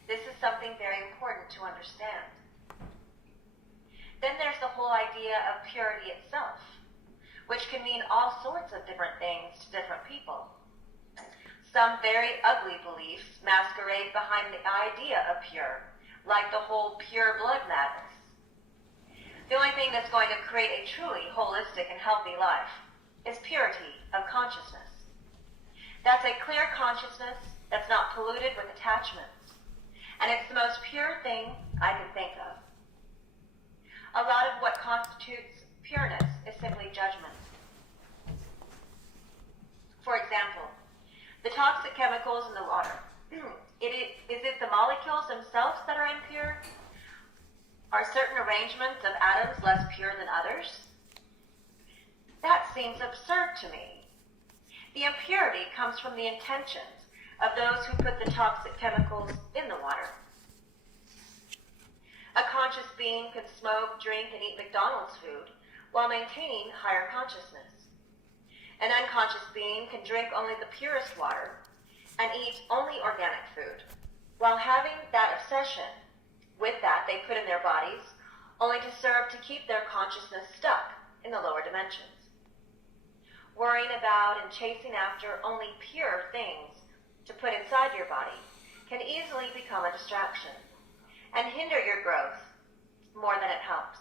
This is something very important to understand. Then there's the whole idea of purity itself, which can mean all sorts of different things to different people. Some very ugly beliefs masquerade behind the idea of pure, like the whole pure blood madness. The only thing that's going to create a truly holistic and healthy life is purity of consciousness. That's a clear consciousness that's not polluted with attachments, and it's the most pure thing I can think of. A lot of what constitutes pureness is simply judgment. For example, the toxic chemicals in the water. Is it the molecules themselves that are impure? Are certain arrangements of atoms less pure than others? That seems absurd to me. The impurity comes from the intentions of those who put the toxic chemicals in the water. A conscious being can smoke, drink, and eat McDonald's food while maintaining higher consciousness. An unconscious being can drink only the purest water and eat only organic food, while having that obsession with that they put in their bodies only to serve to keep their consciousness stuck in the lower dimensions. Worrying about and chasing after only pure things to put inside your body can easily become a distraction and hinder your growth more than it helps.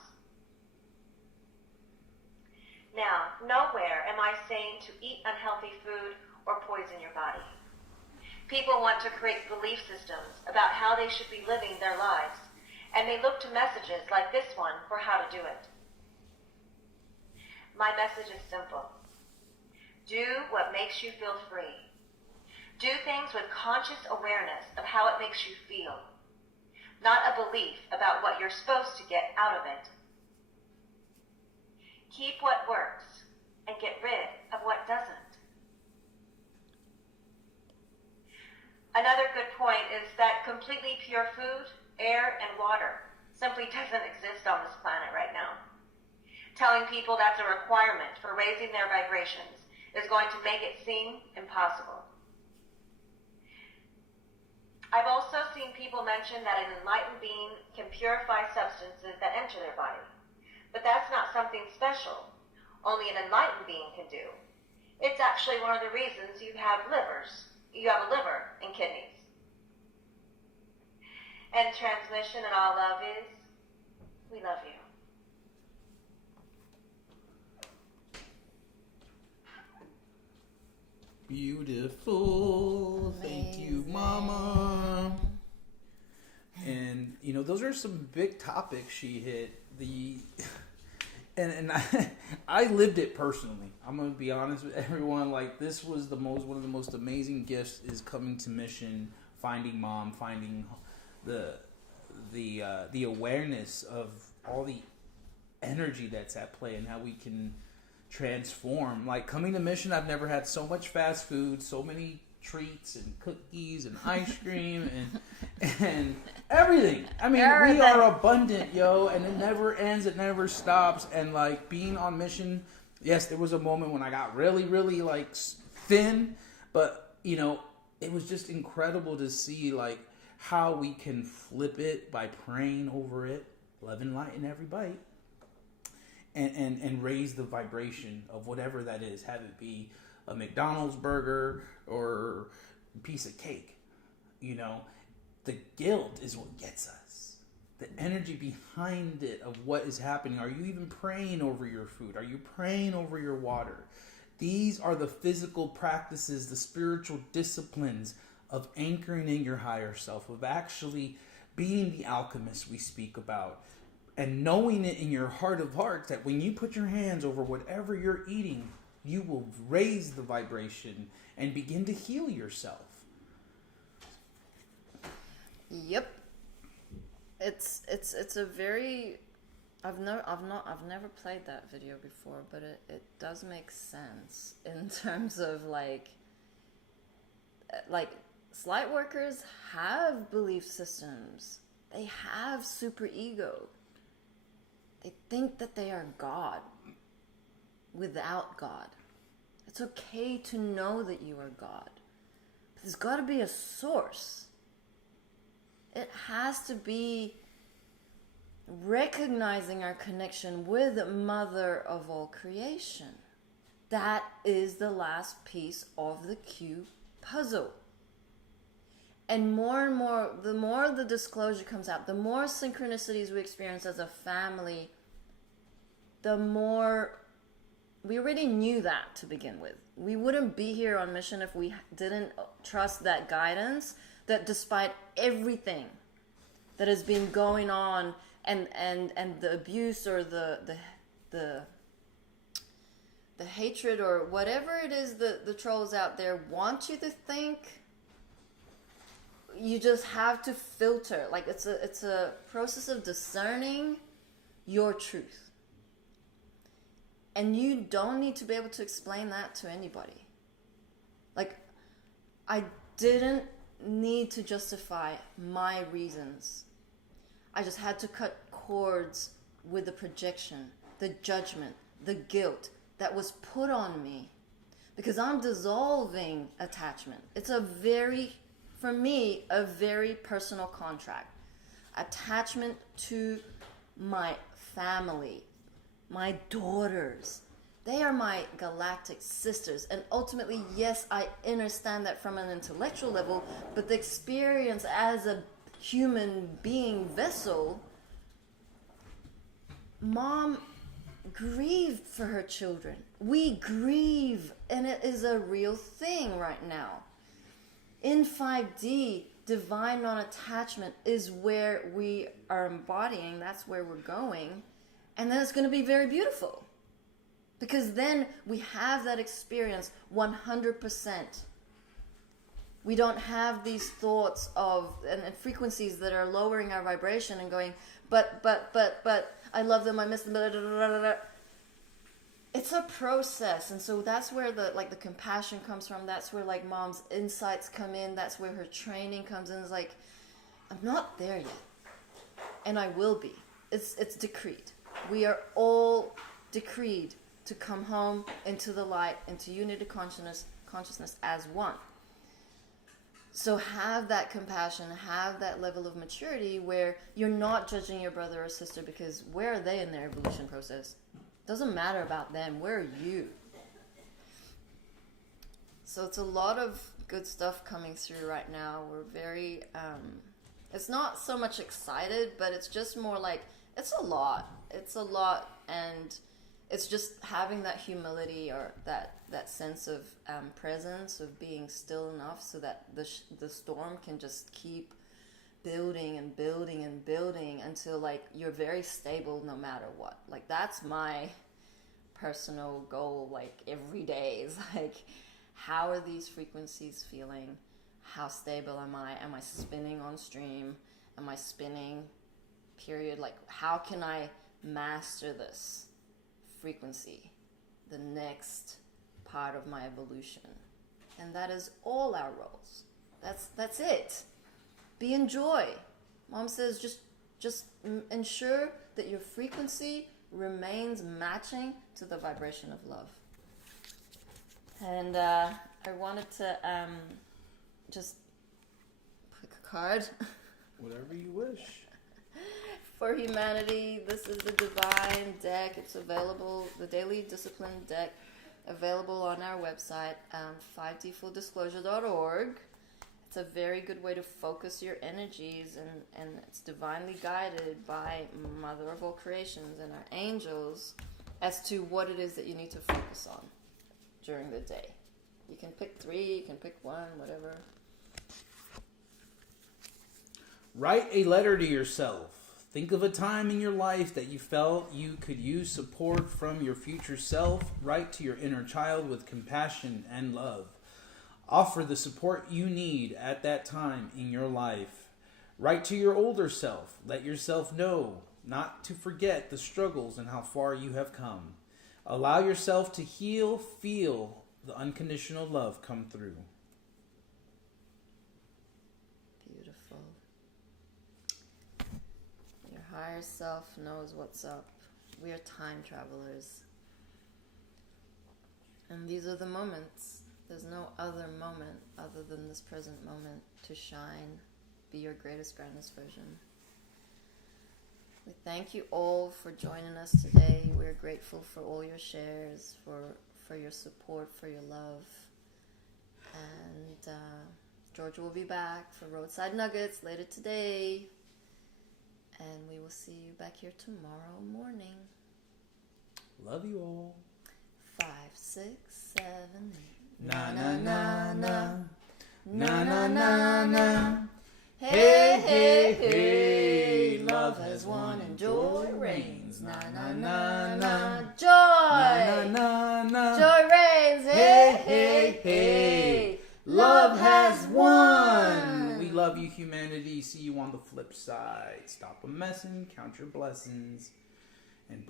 Now, nowhere am I saying to eat unhealthy food or poison your body. People want to create belief systems about how they should be living their lives, and they look to messages like this one for how to do it. My message is simple. Do what makes you feel free. Do things with conscious awareness of how it makes you feel, not a belief about what you're supposed to get out of it. Keep what works and get rid of what doesn't. Another good point is that completely pure food, air, and water simply doesn't exist on this planet right now. Telling people that's a requirement for raising their vibrations is going to make it seem impossible. I've also seen people mention that an enlightened being can purify substances that enter their body. But that's not something special only an enlightened being can do. It's actually one of the reasons you have a liver and kidneys. And transmission and all love is, we love you. Beautiful. Thank you, Mama. And, those are some big topics she hit. and I lived it personally. I'm gonna be honest with everyone. Like, this was one of the most amazing gifts is coming to mission, finding mom, finding the awareness of all the energy that's at play and how we can transform. Like, coming to mission, I've never had so much fast food, so many treats and cookies and ice cream and everything. I mean, we are abundant, yo, and it never ends, it never stops. And like, being on mission, yes, there was a moment when I got really, really like thin, but you know, it was just incredible to see like how we can flip it by praying over it, loving light in every bite, and raise the vibration of whatever that is, have it be a McDonald's burger or a piece of cake. You know, the guilt is what gets us. The energy behind it of what is happening. Are you even praying over your food? Are you praying over your water? These are the physical practices, the spiritual disciplines of anchoring in your higher self, of actually being the alchemist we speak about, and knowing it in your heart of hearts that when you put your hands over whatever you're eating, you will raise the vibration and begin to heal yourself. Yep. It's a very I've never played that video before, but it does make sense in terms of like light workers have belief systems. They have super ego. They think that they are God without God. It's okay to know that you are God. But there's got to be a source. It has to be recognizing our connection with the Mother of all creation. That is the last piece of the Q puzzle. And more, the more the disclosure comes out, the more synchronicities we experience as a family, the more we already knew that to begin with. We wouldn't be here on mission if we didn't trust that guidance, that despite everything that has been going on and the abuse or the hatred or whatever it is that the trolls out there want you to think, you just have to filter. Like, it's a process of discerning your truth. And you don't need to be able to explain that to anybody. Like, I didn't need to justify my reasons. I just had to cut cords with the projection, the judgment, the guilt that was put on me. Because I'm dissolving attachment. It's for me, a very personal contract. Attachment to my family, my daughters. They are my galactic sisters. And ultimately, yes, I understand that from an intellectual level, but the experience as a human being vessel, Mom grieved for her children. We grieve, and it is a real thing right now. In 5D, divine non-attachment is where we are embodying, that's where we're going, and then it's going to be very beautiful. Because then we have that experience 100%. We don't have these thoughts of and frequencies that are lowering our vibration and going, but, I love them, I miss them, blah, blah, blah, blah, blah. It's a process, and so that's where the compassion comes from. That's where like Mom's insights come in. That's where her training comes in. It's like, I'm not there yet, and I will be. It's decreed. We are all decreed to come home into the light, into unity consciousness as one. So have that compassion, have that level of maturity where you're not judging your brother or sister because where are they in their evolution process? Doesn't matter about them. Where are you? So it's a lot of good stuff coming through right now. We're very, it's not so much excited, but it's just more like, it's a lot. It's a lot, and it's just having that humility or that sense of presence, of being still enough so that the storm can just keep building and building and building until like you're very stable no matter what. Like that's my personal goal, like every day is like, how are these frequencies feeling? How stable am I? Am I spinning on stream? Am I spinning period? Like how can I master this frequency, the next part of my evolution? And that is all our roles. That's it. Be in joy. Mom says just ensure that your frequency remains matching to the vibration of love. And I wanted to just pick a card. Whatever you wish. For humanity, this is the Divine deck. It's available, the Daily Discipline deck, available on our website, 5dfulldisclosure.org. It's a very good way to focus your energies, and it's divinely guided by Mother of all creations and our angels as to what it is that you need to focus on during the day. You can pick 3, you can pick 1, whatever. Write a letter to yourself. Think of a time in your life that you felt you could use support from your future self. Write to your inner child with compassion and love. Offer the support you need at that time in your life. Write to your older self. Let yourself know not to forget the struggles and how far you have come. Allow yourself to heal, feel the unconditional love come through. Beautiful. Your higher self knows what's up. We are time travelers. And these are the moments. There's no other moment other than this present moment to shine, be your greatest, grandest version. We thank you all for joining us today. We're grateful for all your shares, for your support, for your love. And Georgia will be back for Roadside Nuggets later today. And we will see you back here tomorrow morning. Love you all. 5, 6, 7, 8. Na na na na. Na na na na. Hey, hey, hey. Love has won and joy reigns. Na na na na. Joy. Na na na. Joy reigns. Hey, hey, hey. Love has won. We love you, humanity. See you on the flip side. Stop a messing, count your blessings, and